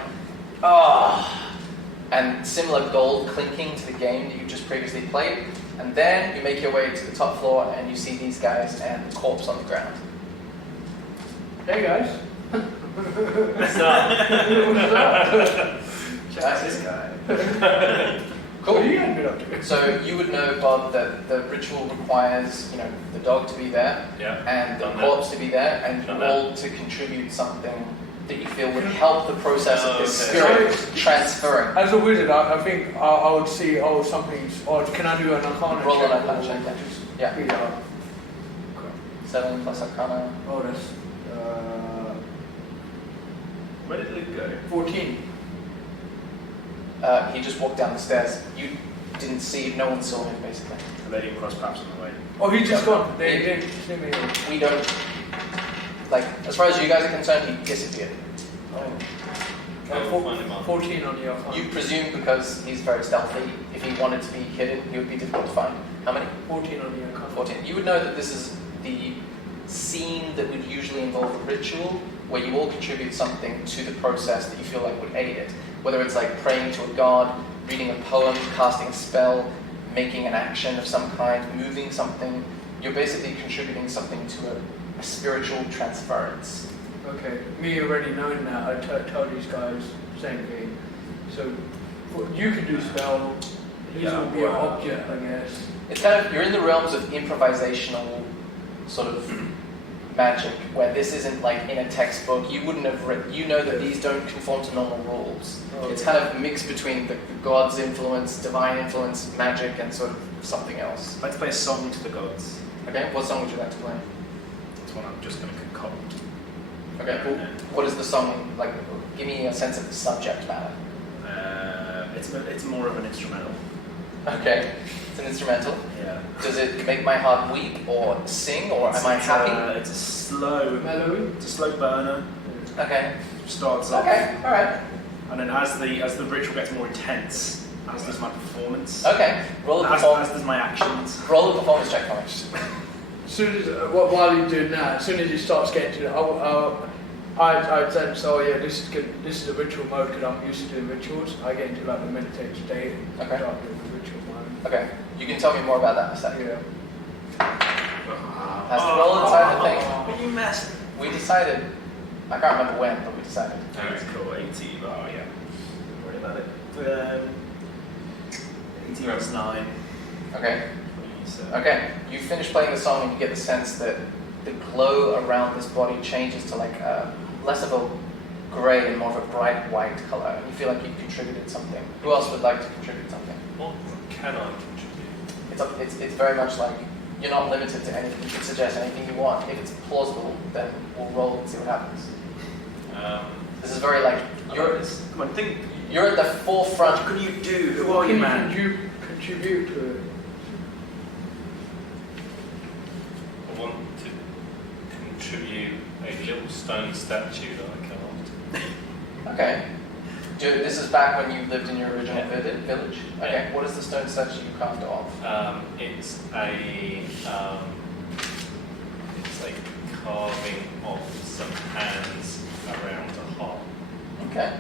and similar gold clinking to the game that you just previously played. And then you make your way to the top floor and you see these guys and the corpse on the ground. Hey guys. What's up? Check this guy. Cool. What are you going to be up to? So you would know, Bob, that the ritual requires, the dog to be there, Yeah. and the Done corpse to be there, and you Done all to contribute something that you feel would help the process of this Okay. spirit transferring. As a wizard, I think I would see, something's odd. Can I do an arcana Roll check? an arcana check, yeah. Yeah. 7 plus Arcana. Oh, that's Where did Luke go? 14. He just walked down the stairs. You didn't see, no one saw him, basically. And they didn't cross paths on the way. Oh, he's just gone. They didn't see me. We don't, as far as you guys are concerned, he disappeared. We'll find him on. 14 on the arcana. You presume because he's very stealthy, if he wanted to be hidden, he would be difficult to find. How many? 14 on the arcana. 14. You would know that this is the scene that would usually involve a ritual where you all contribute something to the process that you feel like would aid it. Whether it's like praying to a god, reading a poem, casting a spell, making an action of some kind, moving something, you're basically contributing something to a spiritual transference. Okay, me already knowing that, I tell these guys same thing. So you can do spell. This Yeah, will be an wow. object, I guess. It's kind of, you're in the realms of improvisational sort of magic, where this isn't like in a textbook. You wouldn't have written, you know that these don't conform to normal rules. It's kind of mixed between the god's influence, divine influence, magic, and sort of something else. I'd like to play a song to the gods. Okay, what song would you like to play? That's one I'm just going to concoct. Okay, cool. What is the song like? Give me a sense of the subject matter. It's more of an instrumental. Okay, it's an instrumental. Yeah. Does it make my heart weep or sing, or am I happy? It's a slow Mellow. It's a slow burner. Okay. Starts off. Okay. All right. And then as the ritual gets more intense, as does my performance. Okay. Roll a As performance. does my actions. Roll a performance check for me. As soon as while you're doing that, as soon as he starts getting to it, I'd sense, oh yeah, this is good. This is the ritual mode because I'm used to doing rituals. I get into like the meditative state and Okay. start doing the ritual mode. Okay. You can tell me more about that in a second. Yeah. Has to roll inside the thing. What you messed? We decided. I can't remember when, but we decided. That's cool. 18. Oh yeah. Don't worry about it. 18 plus 9. Okay. 27. Okay. You finish playing the song and you get the sense that the glow around this body changes to like less of a grey and more of a bright white colour, and you feel like you've contributed something. Who else would like to contribute something? What can I contribute? It's very much like you're not limited to anything. You can suggest anything you want. If it's plausible, then we'll roll and see what happens. This is very like Come on, think. you're at the forefront. What can you do? Who What are can you, man? you contribute to it? I want to contribute a little stone statue that I carved. Okay. This is back when you lived in your original Yeah. village. Okay. Yeah. What is the stone statue you carved of? It's a carving of some hands around a heart. Okay.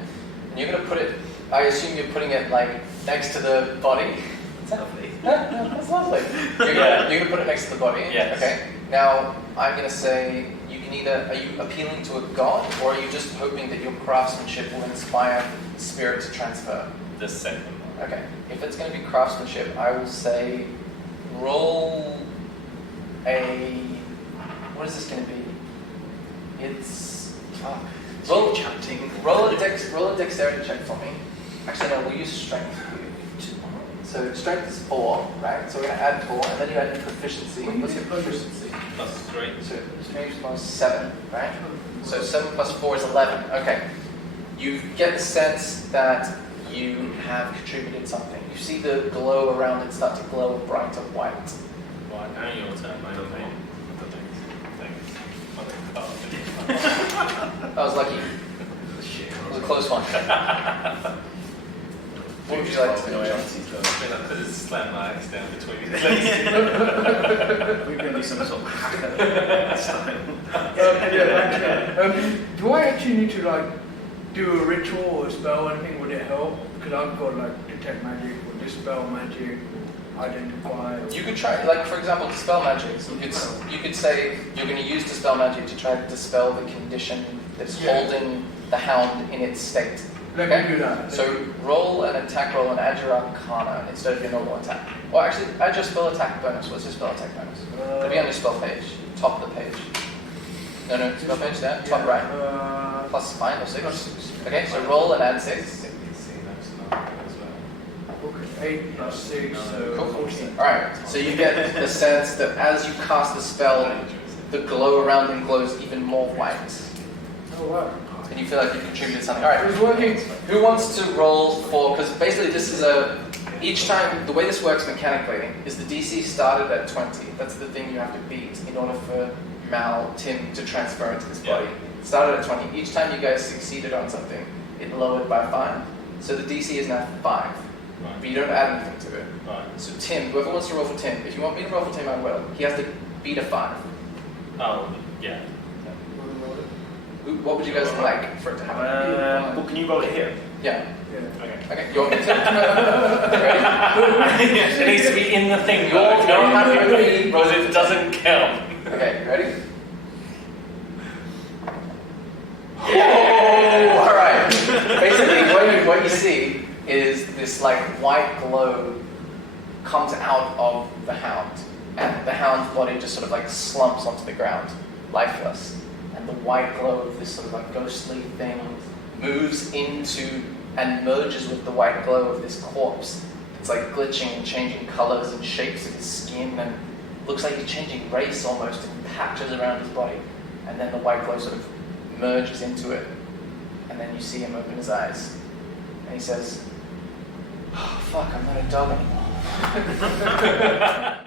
And you're gonna put it. I assume you're putting it like next to the body. Lovely. That's lovely. You're gonna put it next to the body. Yes. Okay. Now I'm gonna say you can either are you appealing to a god or are you just hoping that your craftsmanship will inspire spirit to transfer? The second one. Okay. If it's gonna be craftsmanship, I will say roll a. What is this gonna be? It's roll a dexterity check for me. Actually, no. We'll use strength. So strength is 4, right? So we're going to add 4, and then you add your proficiency. What's your proficiency? +3. So strength plus 7, right? So 7 plus 4 is 11. Okay. You get the sense that you have contributed something. You see the glow around it start to glow a brighter white. Right, now your turn, mate. That was lucky. It was a close one. What would you like to do? I put a slam my axe down between his legs. We're going to do some sort of hacker style. Do I actually need to like do a ritual or a spell or anything? Would it help? Because I've got like detect magic or dispel magic, identify. You could try, like for example, dispel magic. You could say you're going to use dispel magic to try to dispel the condition that's holding the hound in its state. Let me do that. So roll an attack roll and add your arcana instead of your normal attack. Or actually, add your spell attack bonus. What's your spell attack bonus? It'll be on your spell page, top of the page. No, spell page there, top right. Plus 5 or 6. Okay, so roll and add 6. Okay, 8 plus 6, so Cool. 14. Alright, so you get the sense that as you cast the spell, the glow around him glows even more white. Oh wow. And you feel like you contributed something. Alright, It's working. who wants to roll for, because basically this is each time, the way this works mechanically is the DC started at 20. That's the thing you have to beat in order for Tim to transfer into this body. It started at 20. Each time you guys succeeded on something, it lowered by 5. So the DC is now 5. But you don't add anything to it. Right. So Tim, whoever wants to roll for Tim, if you want me to roll for Tim, I will. He has to beat a 5. Oh, yeah. What would you guys like for it to happen? Well, can you roll it here? Yeah. Okay. Okay, you want me to? Ready? It needs to be in the thing. You're happy with me. Because it doesn't count. Okay, ready? Oh, alright. Basically, what you see is this like white glow comes out of the hound, and the hound's body just sort of like slumps onto the ground, lifeless. And the white glow of this sort of like ghostly thing moves into and merges with the white glow of this corpse. It's like glitching and changing colors and shapes of his skin, and looks like he's changing race almost in patches around his body. And then the white glow sort of merges into it. And then you see him open his eyes. And he says, "Oh, fuck, I'm not a dog anymore."